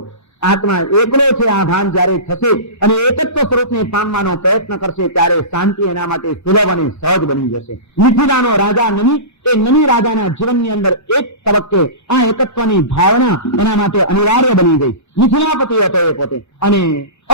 આત્મા એકલો છે આ ભાન જ્યારે થશે અને એકત્વ સ્વરૂપને પામવાનો પ્રયત્ન કરશે ત્યારે શાંતિ એના માટે સુલભ અને સહજ બની જશે. મિથિલાનો રાજા નમિ એ નમિ રાજાના જીવનની અંદર એક તબક્કે આ એકત્વની ભાવના એના માટે અનિવાર્ય બની ગઈ. મિથિલાપતિ હતો એ પોતે અને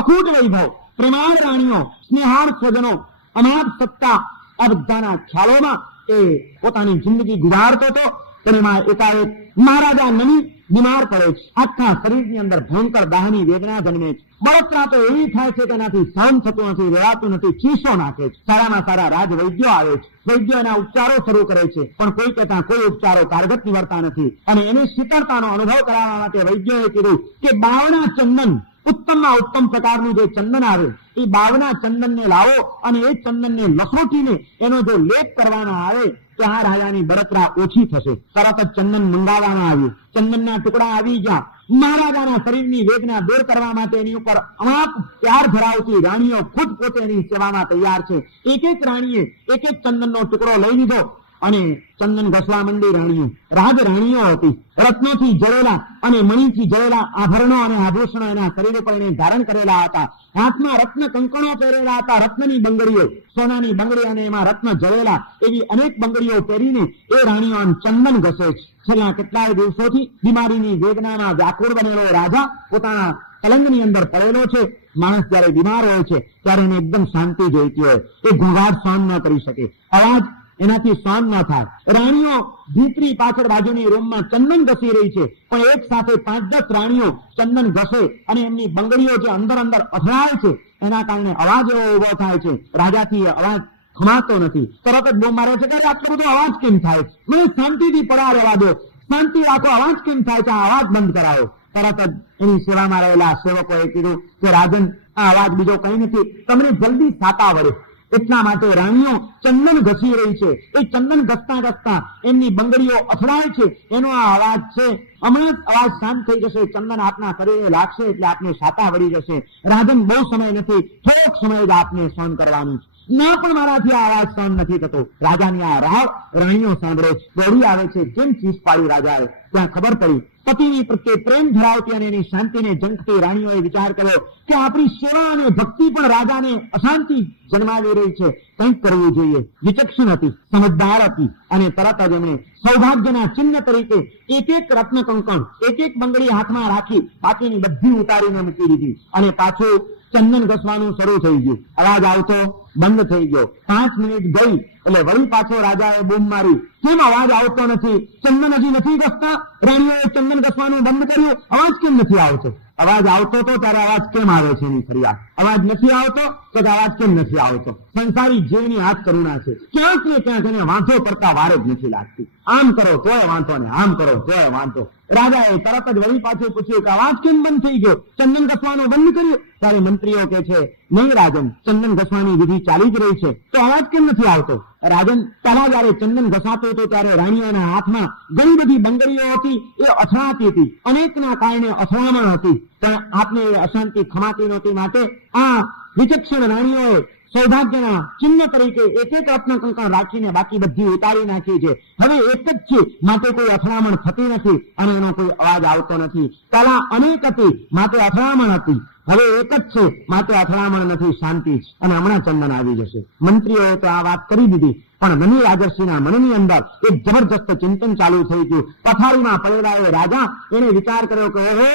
અખૂટ વૈભવ, પ્રેમાળ રાણીઓ, સ્નેહાળ સ્વજનો, અનાથ સત્તા, આ બધાના ખ્યાલોમાં એ પોતાની જિંદગી ગુજારતો હતો. તેમાં એકાએક મહારાજા નમિ બીમાર પડે છે. આખા શરીરની અંદર ભયંકર દાહની વેદના જન્મે છે. બળતરા તો એવી થાય છે કે એનાથી સહન થતું નથી, રહેવાતું નથી, ચીસો નાખે છે. સારામાં સારા રાજ વૈદ્યો આવે છે, વૈદ્યો એના ઉપચારો શરૂ કરે છે, પણ કોઈ કહેતા કોઈ ઉપચારો કારગત નીવડતા નથી. અને એની શીતળતાનો અનુભવ કરાવવા માટે વૈદ્યોએ કીધું કે બાવણા ચંદન, ઉત્તમમાં ઉત્તમ પ્રકારનું જે ચંદન આવે એ બાવના ચંદનને લાવો અને એ ચંદનને લસોટીને એનો જો લેપ કરવાના આવે તો આ રાજાની બળતરા ઓછી થશે. તરત જ ચંદન મંગાવવામાં આવ્યું, ચંદનના ટુકડા આવી ગયા. મહારાજાના શરીરની વેદના દૂર કરવા માટે એની ઉપર અમાપ પ્યાર ધરાવતી રાણીઓ ખુદ પોતે એની સેવામાં તૈયાર છે. એક એક રાણીએ એક એક ચંદનનો ટુકડો લઈ લીધો અને ચંદન ઘસવા માંડી. રાણીઓ રાજ રાણીઓ હતી, રત્નોથી જડેલા અને મણીથી જડેલા આભરણો અને આભૂષણો એના શરીર ઉપર એને ધારણ કરેલા હતા. હાથમાં રત્ન કંકણો પહેરેલા હતા, રત્નની બંગડીઓ, સોનાની બંગડી અને એમાં રત્ન જડેલા એવી અનેક બંગડીઓ પહેરીને એ રાણીઓ આમ ચંદન ઘસે છે. છેલ્લા કેટલાય દિવસોથી બીમારીની વેદનામાં વ્યાકુળ બનેલો રાજા પોતાના પલંગની અંદર પડેલો છે. માણસ જયારે બીમાર હોય છે ત્યારે એને એકદમ શાંતિ જોઈતી હોય, એ ઘોંઘાટ સહન ન કરી શકે, અવાજ એનાથી સહન ન થાય. રાણીઓ ભીતરી પાછળ બાજુની રૂમમાં ચંદન ઘસી રહી છે, પણ એક સાથે 5-10 રાણીઓ ચંદન ઘસે અને એમની બંગડીઓ જે અંદર અંદર અથડાય છે એના કારણે અવાજ એવો ઉભો થાય છે. રાજાથી અવાજ ખમાતો નથી. તરત જ બૂમ મારે છે કે આટલો બધો અવાજ કેમ થાય છે, મને શાંતિથી પડા રહેવા દો, શાંતિ રાખો, અવાજ કેમ થાય છે, આ અવાજ બંધ કરાવો. તરત જ એની સેવામાં રહેલા સેવકોએ કીધું કે રાજન આ અવાજ બીજો કઈ નથી, તમને જલ્દી સાતા વળે એટલા માટે રાણીઓ ચંદન ઘસી રહી છે. એ ચંદન ઘસતા ઘસતા એમની બંગડીઓ અથડાય છે, એનો આ અવાજ છે. હમણાં જ અવાજ શાંત થઈ જશે, ચંદન આપના શરીરે લાગશે એટલે આપને સાતા વળી જશે. રાજન બહુ સમય નથી, થોડોક સમય જ આપને સહન કરવાનું છે. ના પણ મારાથી આ અવાજ સહન નથી થતો. રાજાની આ રાવ રાણીઓ સાંભળે છે, દોડી આવે છે. કેમ ચીસ પાડી રાજાએ? ત્યાં ખબર પડી પતિની પ્રત્યે પ્રેમ ધરાવતી અને એની શાંતિને ઝંખતી રાણીઓએ વિચાર કર્યો કે આપણી સેવા અને ભક્તિ પણ રાજાને અશાંતિ જન્માવી રહી છે, કંઈક કરવું જોઈએ. વિચક્ષણ હતી, સમજદાર હતી અને તરત જ એમણે સૌભાગ્યના ચિહ્ન તરીકે એક એક રત્ન કંકણ, એક એક બંગડી હાથમાં રાખી બાકીની બધી ઉતારીને મૂકી દીધી અને પાછું ચંદન ઘસવાનું શરૂ થઈ ગયું. અવાજ આવતો બંધ થઈ ગયો. 5 મિનિટ ગઈ એટલે વળી પાછો રાજાએ બૂમ મારી, કેમ અવાજ આવતો નથી? ચંદન હજી નથી ઘસતા? રાણીઓએ ચંદન ઘસવાનું બંધ કર્યું, અવાજ કેમ નથી આવતો? અવાજ આવતો તો ત્યારે અવાજ કેમ આવે છે એની ફરિયાદ. અવાજ નથી આવતો તો અવાજ કેમ નથી આવતો? સંસારી જીવની આ કરુણા છે. ક્યાંક ને ક્યાંક એને વાંધો કરતા વાર જ નથી લાગતી. આમ કરો તોય વાંધો ને આમ કરો તોય વાંધો. રાજાએ તરત જ વળી પાછું પૂછ્યું કે અવાજ કેમ બંધ થઈ ગયો? ચંદન ઘસવાનું બંધ કર્યું? ત્યારે મંત્રીઓ કે છે, નહીં રાજન, ચંદન ઘસવાની વિધિ ચાલી જ રહી છે, તો અવાજ કેમ નથી આવતો? રાજન, પહેલા જયારે ચંદન ઘસાતું હતું ત્યારે રાણીઓના હાથમાં ઘણી બધી બંગડીઓ હતી, એ અથડાતી હતી, અનેકના કારણે અથડામણ હતી, પણ આપને એ અશાંતિ ખમાતી નહોતી. માટે આ વિચક્ષણ રાણીઓએ સૌભાગ્યના ચિહ્ન તરીકે એક એક રત્ન કંકણ રાખીને બાકી બધી ઉતારી નાખી છે. હવે એક જ છે, માટે કોઈ અથડામણ થતી નથી અને એનો કોઈ અવાજ આવતો નથી. પહેલા અનેક હતી, માટે અથડામણ હતી, હવે એક જ છે, માટે અથડામણ નથી, શાંતિ જ. અને હમણાં ચંદન આવી જશે. મંત્રીઓએ તો આ વાત કરી દીધી, પણ ધની રાજર્ષિના મનની અંદર એક જબરજસ્ત ચિંતન ચાલુ થઈ ગયું. પથારીમાં પડેલા એ રાજા એને વિચાર કર્યો કે ઓહો,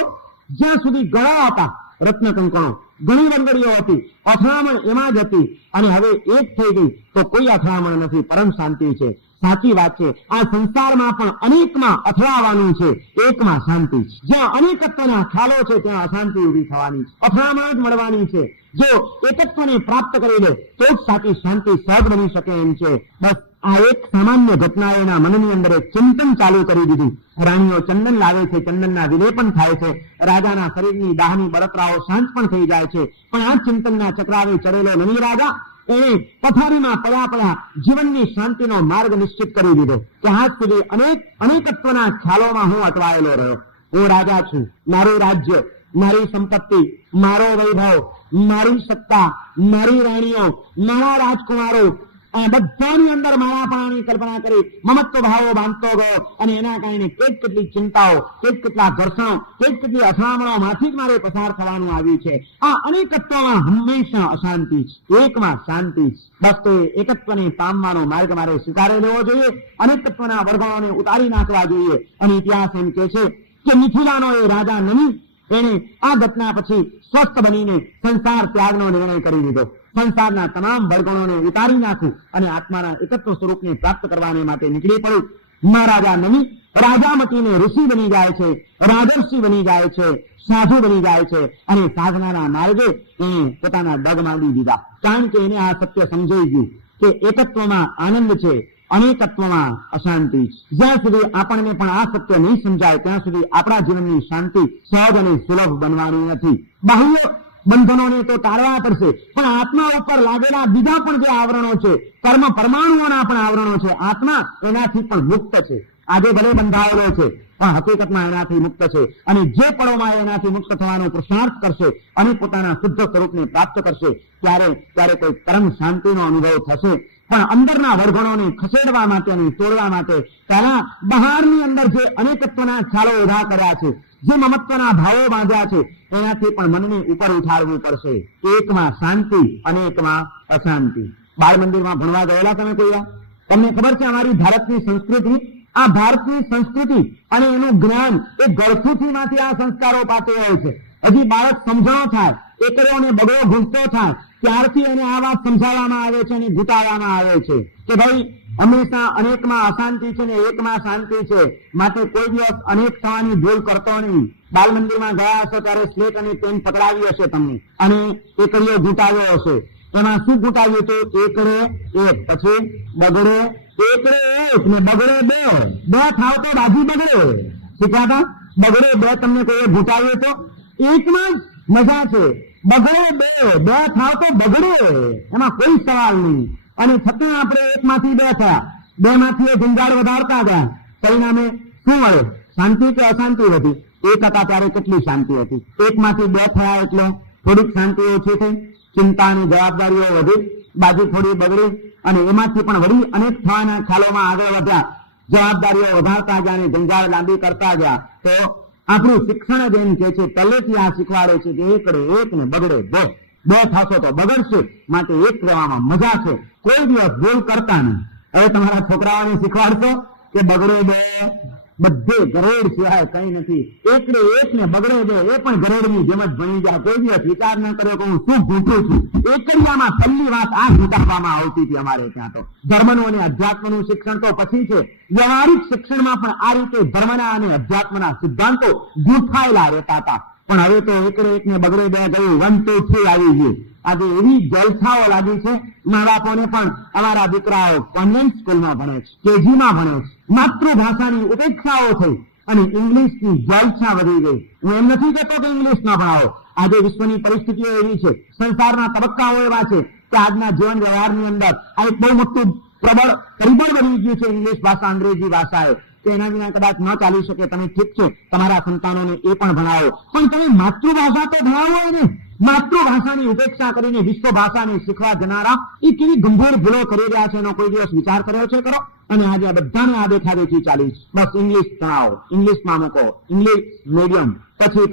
જ્યાં સુધી ગળા હતા રત્ન કંકણો, ઘણી બંગડીઓ હતી, અથડામણ એમાં જ હતી, અને હવે એક થઈ ગઈ તો કોઈ અથડામણ નથી, પરમ શાંતિ છે. સાચી વાત છે, આ સંસારમાં પણ અનેકમાં અથડાવાનું છે, એકમાં શાંતિ છે. જ્યાં અનેકત્વના ખ્યાલો છે ત્યાં અશાંતિ ઉભી થવાની છે, અથડામણ જ મળવાની છે. જો એકત્વને પ્રાપ્ત કરી લે તો જ સાચી શાંતિ સહજ બની શકે એમ છે. બસ આ એક સામાન્ય ઘટનાએ એના મનની અંદર એક ચિંતન ચાલુ કરી દીધું. રાણીઓ ચંદન લાવે છે, ચંદનના વિલેપન થાય છે, રાજાના શરીરની દાહની બળતરાઓ શાંત પણ થઈ જાય છે. પણ આ ચિંતનના ચક્રાવે ચડેલો નની રાજા એને પથારીમાં પડ્યા જીવનની શાંતિનો માર્ગ નિશ્ચિત કરી દીધો કે આજ સુધી અનેકત્વના ખ્યાલોમાં હું અટવાયેલો રહ્યો. હું રાજા છું, મારું રાજ્ય, મારી સંપત્તિ, મારો વૈભવ, મારી સત્તા, મારી રાણીઓ, મારા રાજકુમારો, બધાની અંદર મારાપણાની કલ્પના કરી મમત્વ ભાવો બાંધતો ગયો, અને એના કારણે કેટલી ચિંતાઓ, કેટલા ઘર્ષણો, કેટલી અથડામણોમાંથી જ મારે પસાર થવાનું આવ્યું છે. આ અનેકત્વમાં હંમેશા અશાંતિ છે, એકમાં શાંતિ છે. બસ તો એકત્વને પામવાનો માર્ગ મારે સ્વીકારી લેવો જોઈએ, અનેકત્વના વર્ગોને ઉતારી નાખવા જોઈએ. અને ઇતિહાસ એમ કે છે કે મિથિલાનો એ રાજા નની એને આ ઘટના પછી સ્વસ્થ બનીને સંસાર ત્યાગનો નિર્ણય કરી લીધો. સંસારના તમામ બળગણોને ઉતારી નાખું અને આત્માના એકત્વ સ્વરૂપને પ્રાપ્ત કરવાને માટે નીકળી પડ્યું. મહારાજા નમી રાજામતીને ઋષિ બની જાય છે, રાજર્ષિ બની જાય છે, સાધુ બની જાય છે, અને સાધનાના માર્ગે એને પોતાના ડગ માંડી દીધા. કારણ કે એને આ સત્ય સમજાઈ ગયું કે એકત્વમાં આનંદ છે, અનેકત્વમાં અશાંતિ. જ્યાં સુધી આપણને પણ આ સત્ય નહીં સમજાય ત્યાં સુધી આપણા જીવનની શાંતિ સહજ અને સુલભ બનવાની નથી. બાહ્ય બંધનોને તો ટાળવા પડશે, પણ આત્મા ઉપર લાગેલા બીજા પણ જે આવરણો છે, કર્મ પરમાણુઓના પણ આવરણો છે, આત્મા એનાથી પણ મુક્ત છે. આજે ભલે બંધાયેલો છે પણ હકીકતમાં એનાથી મુક્ત છે. અને જે પળોમાં એનાથી મુક્ત થવાનો પુરુષાર્થ કરશે અને પોતાના શુદ્ધ સ્વરૂપને પ્રાપ્ત કરશે ત્યારે કોઈ પરમ શાંતિનો અનુભવ થશે. પણ અંદરના વર્ગણોને ખસેડવા માટે અને તોડવા માટે પહેલા બહારની અંદર જે અનેકત્વના ખ્યાલો ઉભા કર્યા છે, જે મમત્વના ભાવો બાંધ્યા છે, એનાથી પણ મનને ઉપર ઉઠાડવું પડશે. એકમાં શાંતિ, અનેકમાં અશાંતિ. બાળ મંદિરમાં ભણવા ગયેલા તમે કોઈ વાર? તમને ખબર છે અમારી ભારતની સંસ્કૃતિ, આ ભારતની સંસ્કૃતિ અને એનું જ્ઞાન એ ગળથુથીમાંથી આ સંસ્કારો પાતે હોય છે. હજી બાળક સમજણો થાય, એકડો ને બગડો ઘૂંટતો થાય ત્યારથી એને આ વાત સમજાવવામાં આવે છે અને ઘૂંટાડવામાં આવે છે કે ભાઈ હંમેશા અનેકમાં અશાંતિ છે ને એકમાં શાંતિ છે, માટે કોઈ દિવસ અનેક થવાની ભૂલ કરતો નહીં. બાલ મંદિરમાં ગયા હશો ત્યારે સ્લેટ અને પેન પકડાવી હશે તમને અને એકડીઓ ઘૂંટાવ્યો હશે. એમાં શું ઘૂંટાવ્યું હતું? એકડે એક, પછી બગડે એકડે એક ને બગડે બે થાવ તો બાજી બગડે. શીખ્યા? બગડે બે તમને કોઈ ઘૂંટાવ્યું તો એકમાં જ મજા છે. બગડે બે થાવ તો બગડે, એમાં કોઈ સવાલ નહીં. અને છતાં આપણે એકમાંથી બે થયા, બે માંથી એ ગુંજાળ વધારતા ગયા, પરિણામે શું મળે? શાંતિ કે અશાંતિ વધી? એક હતા ત્યારે કેટલી શાંતિ હતી, એકમાંથી બે થયા એટલે થોડીક શાંતિ ઓછી થઈ, ચિંતા અને જવાબદારીઓ વધી, બાજુ થોડી બગડી, અને એમાંથી પણ વળી અનેક થવાના ખ્યાલોમાં આગળ વધ્યા, જવાબદારીઓ વધારતા ગયા અને ગુંજાળ લાંબી કરતા ગયા. તો આપણું શિક્ષણ જ એમ કે છે, પહેલેથી આ શીખવાડે છે કે એકડે એક ને બગડે બે થશો તો બગડશે, માટે એક રહેવામાં મજા છે, કોઈ દિવસ ભૂલ કરતા નહીં. હવે તમારા છોકરાઓને શીખવાડશો કે બગડે બે, બધે ગરોડ સિવાય કઈ નથી. એકડે એક ને બગડે બે એ પણ ગરોડની જેમ જ ભણી ગયા. કોઈ દિવસ વિચાર ન કર્યો કે હું શું ગૂંઠું છું. એકડિયામાં પહેલી વાત આ ઘૂંટાડવામાં આવતી હતી અમારે ત્યાં. તો ધર્મનું અને અધ્યાત્મનું શિક્ષણ તો પછી છે. વ્યવહારિક શિક્ષણમાં પણ આ રીતે ધર્મના અને અધ્યાત્મના સિદ્ધાંતો ગૂંથાયેલા રહેતા હતા. પણ હવે તો એકડે એક ને બગડે બે ગયું, 1 2 3 આવી ગયું. આજે એવી જલસાઓ લાગી છે. મા બાપોને પણ અમારા દીકરાઓ કોન્વેન્ટ સ્કૂલમાં ભણે છે, કેજીમાં ભણે છે. માતૃભાષાની ઉપેક્ષાઓ થઈ અને ઇંગ્લિશની જલસા વધી ગઈ. હું એમ નથી કહેતો કે ઇંગ્લિશ ના ભણાવો. આજે વિશ્વની પરિસ્થિતિઓ એવી છે, સંસારના તબક્કાઓ એવા છે કે આજના જીવન વ્યવહારની અંદર આ એક બહુ મોટું પ્રબળ પરિબળ બની ગયું છે ઇંગ્લિશ ભાષા, અંગ્રેજી ભાષાએ, કે એના વિના કદાચ ન ચાલી શકે. તમે ઠીક છે, તમારા સંતાનોને એ પણ ભણાવો, પણ તમે માતૃભાષા તો ભણાવો એને. માતૃભાષાની ઉપેક્ષા કરીને વિશ્વ ભાષાને શીખવા જનારા એ કેવી ગંભીર ભૂલો કરી રહ્યા છે એનો કોઈ દિવસ વિચાર કર્યો છે કરો? અને આજે આ બધાને આ દેખાદેખી ચાલી છે. બસ ઇંગ્લિશ ભણાવો, ઇંગ્લિશમાં મૂકો, ઇંગ્લિશ મીડિયમ. પછી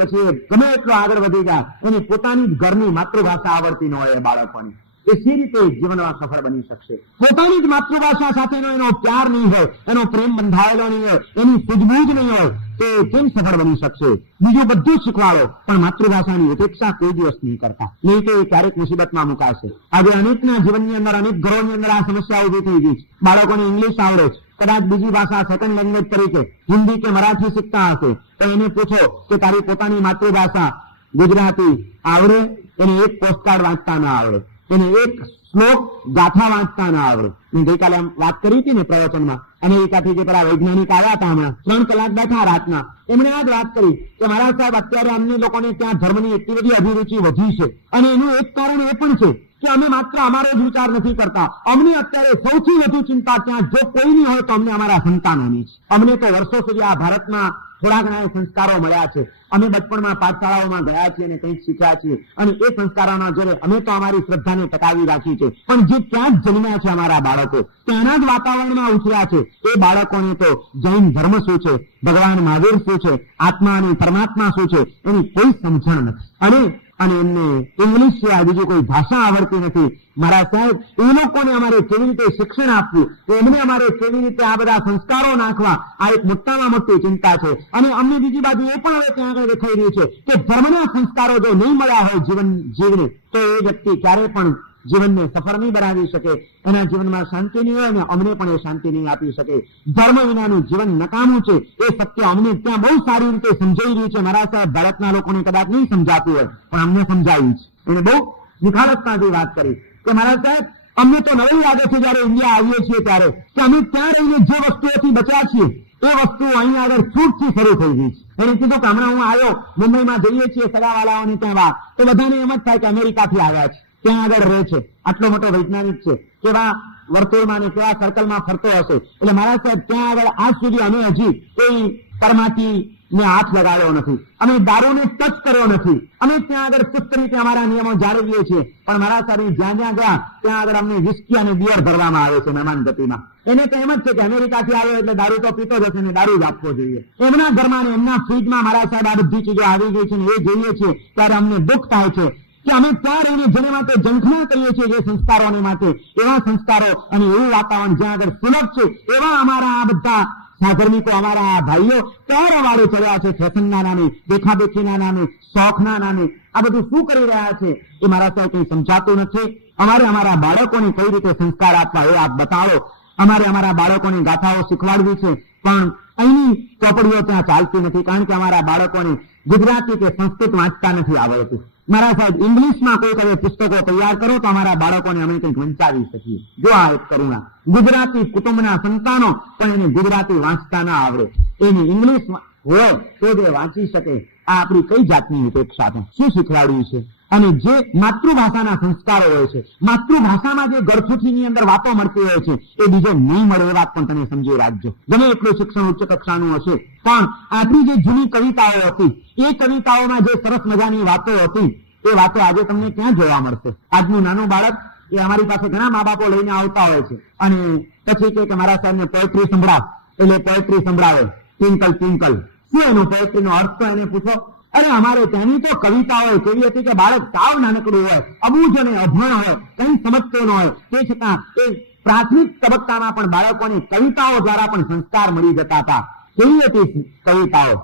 ગમે એટલો આગળ વધી જાય, એની પોતાની જ ઘરની માતૃભાષા આવડતી ન હોય એ બાળકોની, એ સી રીતે જીવનમાં સફળ બની શકશે? પોતાની જ માતૃભાષા સાથેનો એનો પ્યાર નહીં હોય, એનો પ્રેમ બંધાયેલો નહીં હોય, એની સૂઝબૂઝ નહીં હોય, તો કેમ સફળ બની શકશે? બીજું બધું જ શીખવાડો, પણ માતૃભાષાની ઉપેક્ષા કોઈ દિવસ નહીં કરતા, નહીં તો એ ક્યારેક મુસીબતમાં મુકાશે. આજે અનેકના જીવનની અંદર, અનેક ઘરોની અંદર આ સમસ્યા ઉભી થઈ ગઈ છે. બાળકોને ઇંગ્લિશ આવડે છે, કદાચ બીજી ભાષા સેકન્ડ લેંગ્વેજ તરીકે હિન્દી કે મરાઠી શીખતા હશે, તો એને પૂછો કે તારી પોતાની માતૃભાષા ગુજરાતી આવડે? એને એક પોસ્ટકાર્ડ વાંચતા ના આવડે, એને એક શ્લોક ગાથા વાંચતા ના આવડે. મેં ગઈકાલે વાત કરી હતી ને પ્રવચનમાં, અમેરિકાથી જે પેલા વૈજ્ઞાનિક આવ્યા હતા હમણાં, 3 કલાક બેઠા રાતના, એમણે આ જ વાત કરી કે મારા સાહેબ અત્યારે અમને લોકોને ત્યાં ધર્મની એટલી બધી અભિરુચિ વધી છે, અને એનું એક કારણ એ પણ છે કે અમે માત્ર અમારો જ વિચાર નથી કરતા. અમને અત્યારે સૌથી વધુ ચિંતા ત્યાં જો કોઈની હોય તો અમને અમારા સંતાનોની છે. અમને તો વર્ષો સુધી આ ભારતમાં થોડા ઘણા સંસ્કારો મળ્યા છે. અમે બચપણમાં પાઠશાળાઓમાં ગયા છીએ અને કંઈક શીખ્યા છીએ, અને એ સંસ્કારોના જોડે અમે તો અમારી શ્રદ્ધાને ટકાવી રાખી છે. પણ જે ત્યાં જ જન્મ્યા છે અમારા બાળકો, ત્યાંના જ વાતાવરણમાં ઉછર્યા છે, એ બાળકોને તો જૈન ધર્મ શું છે, ભગવાન મહાવીર શું છે, આત્મા અને પરમાત્મા શું છે, એની કોઈ સમજણ નથી. અને એમને ઇંગ્લિશ સિવાય બીજી કોઈ ભાષા આવડતી નથી. મારા સાહેબ, એ લોકોને અમારે કેવી રીતે શિક્ષણ આપવું, એમને અમારે કેવી રીતે આ બધા સંસ્કારો નાખવા, આ એક મોટામાં મોટી ચિંતા છે. અને અમને બીજી બાજુ એ પણ હવે ત્યાં આગળ દેખાઈ રહ્યું છે કે ધર્મના સંસ્કારો જો નહીં મળ્યા હોય જીવને, તો એ વ્યક્તિ ક્યારેય પણ જીવનને સફળ નહીં બનાવી શકે, એના જીવનમાં શાંતિ નહીં હોય, અને અમને પણ એ શાંતિ નહીં આપી શકે. ધર્મ વિનાનું જીવન નકામું છે, એ સત્ય અમને ત્યાં બહુ સારી રીતે સમજાઈ રહ્યું છે. મારા સાહેબ, ભારતના લોકોને કદાચ નહીં સમજાતું હોય, પણ અમને સમજાવ્યું છે. એને બહુ નિખાલસતાથી વાત કરી કે મારા સાહેબ, અમને તો નવાઈ લાગે છે જયારે ઇન્ડિયા આવીએ છીએ ત્યારે, કે અમે ત્યાં રહીને જે વસ્તુઓથી બચ્યા છીએ એ વસ્તુઓ અહીં આગળ છૂટથી શરૂ થઈ ગઈ છે. એને કીધું કે હમણાં હું આવ્યો, મુંબઈમાં જઈએ છીએ સગાવાલાઓની ત્યાં, તો બધાને એમ જ થાય કે અમેરિકાથી આવ્યા છે, ત્યાં આગળ રહે છે, આટલો મોટો વૈજ્ઞાનિક છે, કેવા વર્તુળમાં ને કેવા સર્કલમાં ફરતો હશે. એટલે મારા સાહેબ, ત્યાં આગળ આજ સુધી અમે હજી કોઈ પરમાથી ને હાથ લગાડ્યો નથી, અમે દારૂને ટચ કર્યો નથી, અમે ત્યાં આગળ ચુસ્ત રીતે અમારા નિયમો જાળવીએ છીએ. પણ મારા સાહેબ, જ્યાં જ્યાં ગયા ત્યાં આગળ અમને વિસ્કી અને બિયર ભરવામાં આવે છે મહેમાન ગતિમાં. એને તો એમ જ છે કે અમેરિકાથી આવ્યો એટલે દારૂ તો પીતો જ હશે ને દારૂ જ આપવો જોઈએ. એમના ઘરમાં ને એમના ફ્રીજમાં મારા સાહેબ આ બધી ચીજો આવી ગઈ છે, ને એ જોઈએ છીએ ત્યારે અમને દુઃખ થાય છે કે અમે ત્યાં રહીને જેને માટે ઝંખના કરીએ છીએ, જે સંસ્કારોને માટે, એવા સંસ્કારો અને એવું વાતાવરણ જ્યાં આગળ સુલભ છે, એવા અમારા આ બધા સાધર્મિકો, અમારા ભાઈઓ ત્યાં વાળે ચડ્યા છે, ફેશનના નામે, દેખાદેખીના નામે, શોખના નામે. આ બધું શું કરી રહ્યા છે એ મારા સાહેબ કંઈ સમજાતું નથી. અમારે અમારા બાળકોને કઈ રીતે સંસ્કાર આપવા એ આપ બતાવો. અમારે અમારા બાળકોને ગાથાઓ શીખવાડવી છે, પણ અહીંની ચોપડીઓ ત્યાં ચાલતી નથી, કારણ કે અમારા બાળકોને ગુજરાતી કે સંસ્કૃત વાંચતા નથી આવડતું. મારા સાહેબ, ઇંગ્લિશમાં કોઈ કદાચ પુસ્તકો તૈયાર કરો તો અમારા બાળકોને અમે કંઈક વંચાવી શકીએ. જો આ એક કરુણા. ગુજરાતી કુટુંબના સંતાનો પણ એને ગુજરાતી વાંચતા ના આવડે, એને ઇંગ્લિશ હોય તો જે વાંચી શકે. આ આપણી કઈ જાતની ઉપેક્ષા છે? શું શીખવાડ્યું છે? અને જે માતૃભાષાના સંસ્કારો હોય છે, માતૃભાષામાં જે ગળથુથીની અંદર વાતો મળતી હોય છે, એ બીજો નહીં મળે એ વાત પણ તમે સમજી રાખજો. ગમે એટલું શિક્ષણ ઉચ્ચ કક્ષાનું હશે, પણ આપણી જે જૂની કવિતાઓ હતી, એ કવિતાઓમાં જે સરસ મજાની વાતો હતી, એ વાતો આજે તમને ક્યાં જોવા મળશે? આજનું નાનું બાળક એ અમારી પાસે ઘણા મા બાપો લઈને આવતા હોય છે, અને પછી કે મારા સાહેબને પોએટ્રી સંભળાવ, એટલે પોએટ્રી સંભળાવે, ટ્વિંકલ ટ્વિંકલ. શું એનો પોએટ્રીનો અર્થ તો એને પૂછો. અરે અમારે ત્યાંની તો કવિતાઓ કેવી હતી કે બાળક સાવ નાનકડું હોય, અબૂઝ અને અભણ હોય, કઈ સમજતો ન હોય, તે છતાં એ પ્રાથમિક તબક્કામાં પણ બાળકોને કવિતાઓ દ્વારા પણ સંસ્કાર મળી જતા હતા. કેવી હતી કવિતાઓ?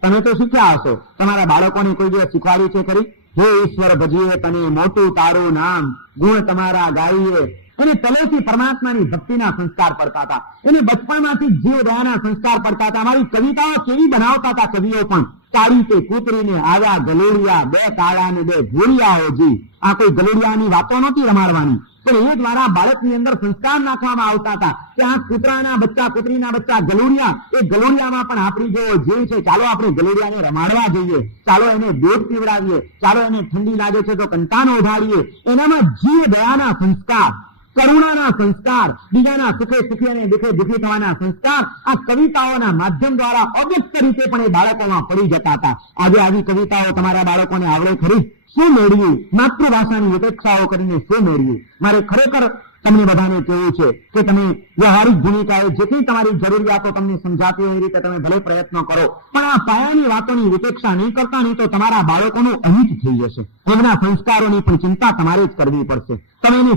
તમે તો શીખ્યા હશો, તમારા બાળકોને કોઈ દિવસ શીખવાડી છે ખરી? હે ઈશ્વર ભજીએ તને, મોટું તારું નામ, ગુણ તમારા ગાઈએ. એને પહેલેથી પરમાત્માની ભક્તિના સંસ્કાર પડતા હતા, એને બચપણમાંથી જીવ દયાના સંસ્કાર પડતા હતા. અમારી કવિતાઓ કેવી બનાવતા હતા કવિઓ પણ? કાળી કે કૂતરીને આવ્યા ગલોડિયા, બે કાળા ને બે ઘોડિયાઓ જી. આ કોઈ ગલોડિયાની વાતો નહોતી રમાડવાની, પણ એ દ્વારા બાળકની અંદર સંસ્કાર નાખવામાં આવતા હતા કે આ કૂતરાના બચ્ચા, કૂતરીના બચ્ચા, ગલોડિયા, એ ગલોડિયામાં પણ આપણી જેવો જીવ છે. ચાલો આપણે ગલોડિયાને રમાડવા જઈએ, ચાલો એને દૂધ પીવડાવીએ, ચાલો એને ઠંડી લાગે છે તો કંટાનો ઉઢાડીએ. એનામાં જીવ દયાના સંસ્કાર, કરુણાના સંસ્કાર, બીજાના સુખે સુખી અને દુઃખે દુઃખી થવાના સંસ્કાર આ કવિતાઓના માધ્યમ દ્વારા અવ્યક્ત રીતે પણ એ બાળકોમાં પડી જતા હતા. આજે આવી કવિતાઓ તમારા બાળકોને આવડે ખરી? શું મેળવ્યું? માતૃભાષાની ઉપેક્ષાઓ કરીને શું મેળવ્યું? મારે ખરેખર તમને બધાને કહેવું છે કે તમે વ્યવહારિક ભૂમિકાએ જેટલી તમારી જરૂરિયાતો તમને સમજાતી હોય એ રીતે તમે ભલે પ્રયત્નો કરો, પણ આ પાયાની વાતોની વિપેક્ષા નહીં કરતા, નહીં તો તમારા બાળકોનું અહિત થઈ જશે. એમના સંસ્કારોની પણ ચિંતા તમારે જ કરવી પડશે. તમે એને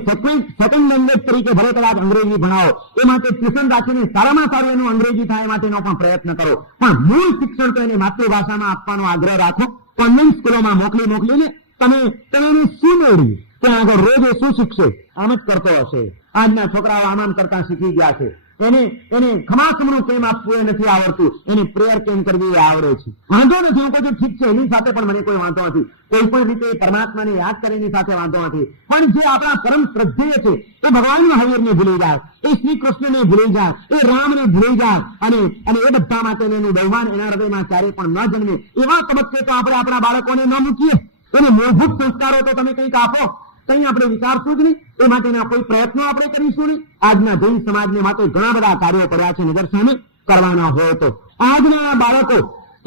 સેકન્ડ લેંગ્વેજ તરીકે ભલે કદાચ અંગ્રેજી ભણાવો, એ માટે ટ્યુશન રાખીને સારામાં સારું એનું અંગ્રેજી થાય એ માટેનો પણ પ્રયત્ન કરો, પણ મૂળ શિક્ષણ તો એને માતૃભાષામાં આપવાનો આગ્રહ રાખો. કોન્વેન્ટ સ્કૂલોમાં મોકલીને તમે એને શું મેળવ્યું? ત્યાં આગળ રોજ એ શું શીખશે? આમ જ કરતો હશે. આજના છોકરાઓ આમ કરતા શીખી ગયા છે. એને ખમાસમનું કેમ આપવું એ નથી આવડતું, એને પ્રેયર કેમ કરવી એ આવડે છે. વાંધો નથી, હું કહું ઠીક છે, એની સાથે પણ મને કોઈ વાંધો નથી. કોઈ પણ રીતે પરમાત્માને યાદ કરે એની સાથે વાંધો નથી. પણ જે આપણા પરમ શ્રદ્ધેય છે એ ભગવાનના હવીરને ભૂલી જાય, એ શ્રી કૃષ્ણને ભૂલી જાય, એ રામને ભૂલી જાય અને એ બધા માટે એનું બહુમાન એના હૃદયમાં ક્યારેય પણ ન જન્મે. એવા તબક્કે તો આપણે આપણા બાળકોને ન મૂકીએ. એને મૂળભૂત સંસ્કારો તો તમે કંઈક આપો, કંઈ આપણે વિચારશું જ નહીં, એ માટેના કોઈ પ્રયત્નો આપણે કરીશું નહીં. આજના જૈન સમાજને માટે ઘણા બધા કાર્યો પડ્યા છે, નજર સામે કરવાના હોય તો. આજના બાળકો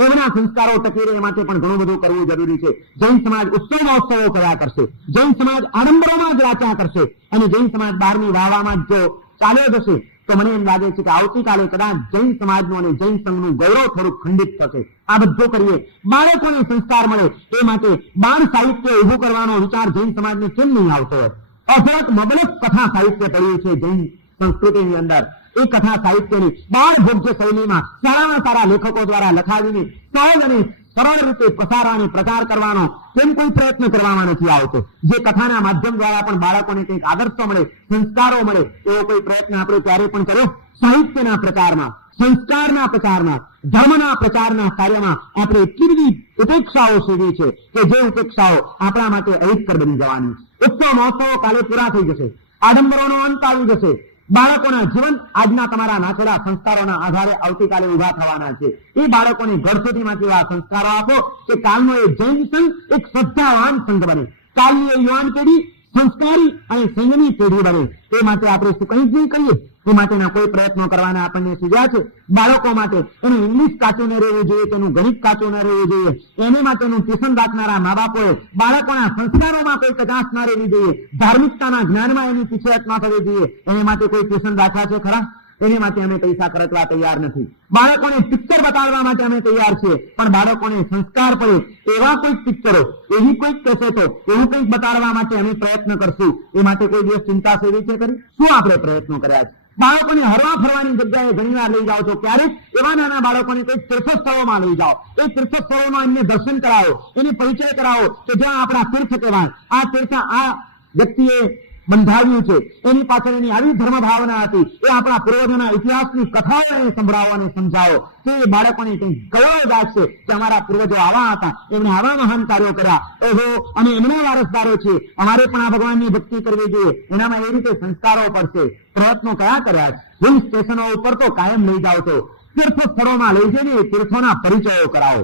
એમના સંસ્કારો ટકી રહે એ માટે પણ ઘણું બધું કરવું જરૂરી છે. જૈન સમાજ ઉત્સવ મહોત્સવો કર્યા કરશે, જૈન સમાજ આડંબરોમાં જ રાચ્યા કરશે અને જૈન સમાજ બહારની વાવામાં જ જો ચાલ્યો જશે તો મને એમ લાગે છે કે આવતીકાલે કદાચ જૈન સમાજનું અને જૈન સંઘનું ગૌરવ થોડુંક ખંડિત થશે. આ બધું કરીએ, બાળકોને સંસ્કાર મળે એ માટે બાળ સાહિત્ય ઉભું કરવાનો વિચાર જૈન સમાજને કેમ નહીં આવતો હોય? અઢળક મબલક કથા સાહિત્ય પડ્યું છે જૈન સંસ્કૃતિની અંદર. એ કથા સાહિત્યની બાળ ભોગ્ય શૈલીમાં સારામાં સારા લેખકો દ્વારા લખાવીને સહજ અને સરળ રીતે પ્રસાર અને પ્રચાર કરવાનો કેમ કોઈ પ્રયત્ન કરવામાં નથી આવતો? જે કથાના માધ્યમ દ્વારા પણ બાળકોને કંઈક આદર્શો મળે, સંસ્કારો મળે, એવો કોઈ પ્રયત્ન આપણે ક્યારે પણ કર્યો? સાહિત્યના પ્રચારમાં, સંસ્કારના પ્રચારમાં, ધર્મના પ્રચારના કાર્યમાં આપણે એટલી બધી ઉપેક્ષાઓ સેવી છે કે જે ઉપેક્ષાઓ આપણા માટે અહિતકર બની જવાની. ઉત્સવ મહોત્સવો કાલે પૂરા થઈ જશે, આડંબરોનો અંત આવી જશે. બાળકોના જીવન આજના તમારા નાખેલા સંસ્કારોના આધારે આવતીકાલે ઉભા થવાના છે. એ બાળકોને ઘર સુધીમાંથી એવા સંસ્કારો આપો કે કાલનો એ જૈન સંઘ એક શ્રદ્ધાવાન સંઘ બને, કાલની એ યુવાન પેઢી સંસ્કારી અને સંઘની પેઢી બને. એ માટે આપણે શું કંઈ જ નહીં કરીએ, એ માટેના કોઈ પ્રયત્નો કરવાના આપણને સૂઝ્યા છે. બાળકો માટે એનું ઇંગ્લિશ કાચું ન રહેવું જોઈએ, તેનું ગણિત કાચું ન રહેવું જોઈએ. એને માટેનું ટ્યુશન રાખનારા મા બાપોએ બાળકોના સંસ્કારોમાં કોઈ કચાશ ન રહેવી જોઈએ, ધાર્મિકતાના જ્ઞાનમાં એની પીછેહટ ન થવી જોઈએ. એને માટે કોઈ ટ્યુશન રાખ્યા છે ખરા? એને માટે અમે પૈસા ખર્ચવા તૈયાર નથી. બાળકોને પિક્ચર બતાડવા માટે અમે તૈયાર છીએ, પણ બાળકોને સંસ્કાર પડે એવા કોઈક પિક્ચરો, એવી કોઈક કેસેટો, એવું કંઈક બતાડવા માટે અમે પ્રયત્ન કરશું. એ માટે કોઈ દિવસ ચિંતા સેવી છે કરી? શું આપણે પ્રયત્નો કર્યા છે? બાળકોને હરવા ફરવાની જગ્યાએ ઘણી વાર લઈ જાઓ છો, ક્યારેક એવા નાના બાળકોને કોઈ તીર્થસ્થળોમાં લઈ જાઓ. એ તીર્થસ્થળોમાં એમને દર્શન કરાવો, એને પરિચય કરાવો કે જ્યાં આપણા તીર્થ કહેવાય, આ તીર્થ આ વ્યક્તિએ બંધાવ્યું છે, એની પાછળ એની આવી ધર્મ ભાવના હતી, એ આપણા પૂર્વજોના ઇતિહાસની કથાઓ એને સંભળાવો અને સમજાવો તો એ બાળકોને કંઈક ગૌરવ જાગશે કે અમારા પૂર્વજો આવા હતા, એમણે આવા મહાન કાર્યો કર્યા, ઓહો અમે એમના વારસદારો છીએ, અમારે પણ આ ભગવાનની ભક્તિ કરવી જોઈએ. એનામાં એ રીતે સંસ્કારો પડશે. પ્રયત્નો કયા કર્યા? હિલ સ્ટેશનો ઉપર તો કાયમ લઈ જાઓ છો, તીર્થ સ્થળોમાં લઈ જઈને તીર્થોના પરિચયો કરાવો.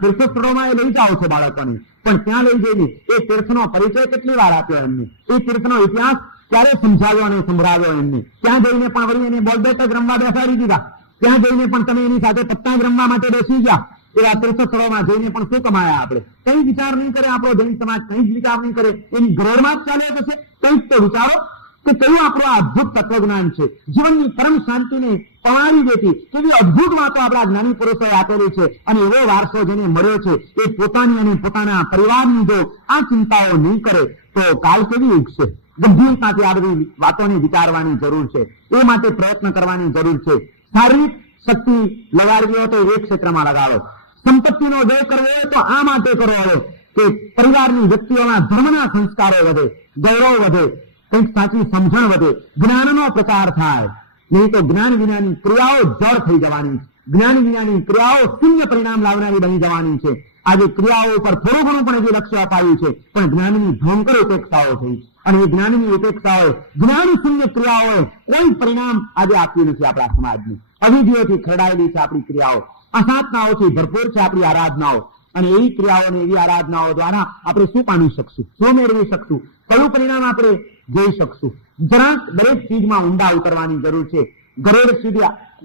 તીર્થ સ્થળોમાં એ લઈ જાઓ છો બાળકોને, પણ ત્યાં લઈ જઈને એ તીર્થનો પરિચય કેટલી વાર આપ્યો એમને? એ તીર્થનો ઇતિહાસ ક્યારે સમજાવ્યો અને સંભળાવ્યો એમને? ત્યાં જઈને પણ વળી એને બોલ બેટ જ રમવા બેસાડી દીધા, ત્યાં જઈને પણ તમે એની સાથે પત્તા જ રમવા માટે બેસી ગયા. એવા તીર્થ સ્થળોમાં જઈને પણ શું કમાયા આપણે? કઈ વિચાર નહીં કરે આપણો જૈન સમાજ, કઈ જ વિચાર નહીં કરે, એની ગ્રોડમાં જ ચાલ્યા જશે. કંઈક તો વિચારો કે કયું આપણું આ અદભુત તત્વજ્ઞાન છે, જીવનની પરમ શાંતિને પવારી દેતી કેવી અદભુત વાતો આપણા જ્ઞાની પુરુષોએ આપેલી છે. અને એવો વારસો જેને મળ્યો છે એ પોતાની અને પોતાના પરિવારની જો આ ચિંતાઓ નહીં કરે તો કાલ કેવી ઉગશે? ગંભીરતાથી આ બધી વાતોને વિચારવાની જરૂર છે. એ માટે પ્રયત્ન કરવાની જરૂર છે. શારીરિક શક્તિ લગાડવી હોય તો એ ક્ષેત્રમાં લગાડો. સંપત્તિનો વ્યય કરવો હોય તો આ માટે કરો હવે કે પરિવારની વ્યક્તિઓના ધર્મના સંસ્કારો વધે, ગૌરવ વધે, કંઈક સાચી સમજણ વધે, જ્ઞાનનો પ્રચાર થાય. નહીં તો જ્ઞાન વિનાની ક્રિયાઓ જળ થઈ જવાની છે. જ્ઞાન વિનાની ક્રિયાઓ શૂન્ય પરિણામ લાવનારી બની જવાની છે. આજે ક્રિયાઓ ઉપર થોડું ઘણું પણ હજી લક્ષ્ય અપાયું છે, પણ જ્ઞાનની ભયંકર ઉપેક્ષાઓ થઈ અને એ જ્ઞાનની ઉપેક્ષાઓ, જ્ઞાન શૂન્ય ક્રિયાઓએ કોઈ પરિણામ આજે આપ્યું નથી. આપણા સમાજની અવિધિઓથી ખરડાયેલી છે આપણી ક્રિયાઓ, અસાધનાઓથી ભરપૂર છે આપણી આરાધનાઓ. અને એવી ક્રિયાઓને એવી આરાધનાઓ દ્વારા આપણે શું પામી શકશું, શું મેળવી શકશું, કયું પરિણામ આપણે જોઈ શકશું? જરાક દરેક ચીજમાં ઊંડા ઉતરવાની જરૂર છે.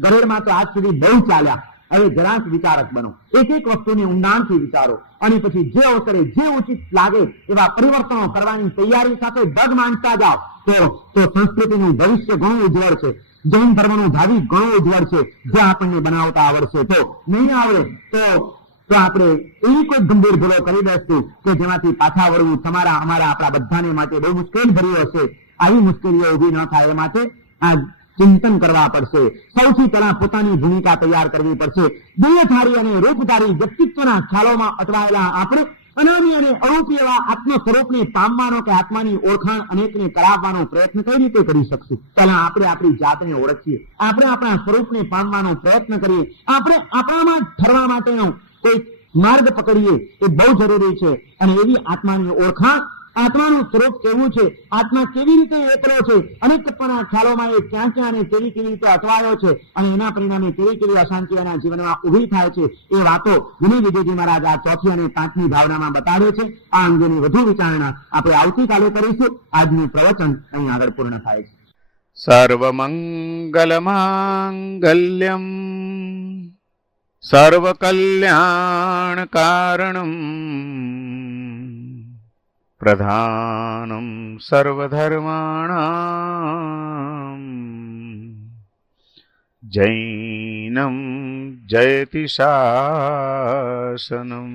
ગરેડમાં તો આજ સુધી બહુ ચાલ્યા, હવે જરાક વિચારક બનો, એક એક વસ્તુને ઊંડાણથી વિચારો અને પછી જે અવસરે જે ઉચિત લાગે એવા પરિવર્તનો કરવાની તૈયારી સાથે ડગ માંડતા જાઓ તો સંસ્કૃતિનું ભવિષ્ય ઘણું ઉજ્જવળ છે. જૈન ધર્મનું ભાવિ ઘણું ઉજ્જવળ છે. જો આપણને બનાવતા આવડશે તો, નહીં આવડે તો આપણે એવી કોઈ ગંભીર ભૂલો કરી દઈશું કે જેમાંથી પાછા વળવું તમારા, અમારા, આપણા બધાને માટે બહુ મુશ્કેલ ભર્યું હશે. આવી મુશ્કેલીઓ ઉભી ન થાય એ માટે આ ચિંતન કરવા પડશે. સૌથી પહેલા પોતાની ભૂમિકા તૈયાર કરવી પડશે. દેહધારી અને રૂપધારી વ્યક્તિત્વના ખ્યાલોમાં અટવાયેલા આપણે અનામી અને અરૂપી એવા આત્મ સ્વરૂપને પામવાનો કે આત્માની ઓળખાણ અનેકને કરાવવાનો પ્રયત્ન કઈ રીતે કરી શકશું? પહેલા આપણે આપણી જાતને ઓળખીએ, આપણે આપણા સ્વરૂપને પામવાનો પ્રયત્ન કરીએ, આપણે આપણામાં ઠરવા માટેનો કોઈ માર્ગ પકડીએ, એ બહુ જરૂરી છે. અને એવી આત્માની ઓળખાણ, આત્માનું સ્વરૂપ કેવું છે, આત્મા કેવી રીતે એકલો છે, અનેક તત્વના ખ્યાલોમાં એ ક્યાં ક્યાં અને કેવી કેવી રીતે અટવાયો છે અને એના પરિણામે કેવી કેવી અશાંતિ એના જીવનમાં ઉભી થાય છે, એ વાતો વિનય વિજયજી મહારાજ આ 4th અને 5મી ભાવનામાં બતાવે છે. આ અંગેની વધુ વિચારણા આપણે આવતીકાલે કરીશું. આજનું પ્રવચન અહીં આગળ પૂર્ણ થાય છે. સર્વમંગલમાંગલ્યમ સર્વકલ્યાણકારણમ પ્રધાનમ સર્વધર્માણામ જૈનમ જયતિ શાસનમ.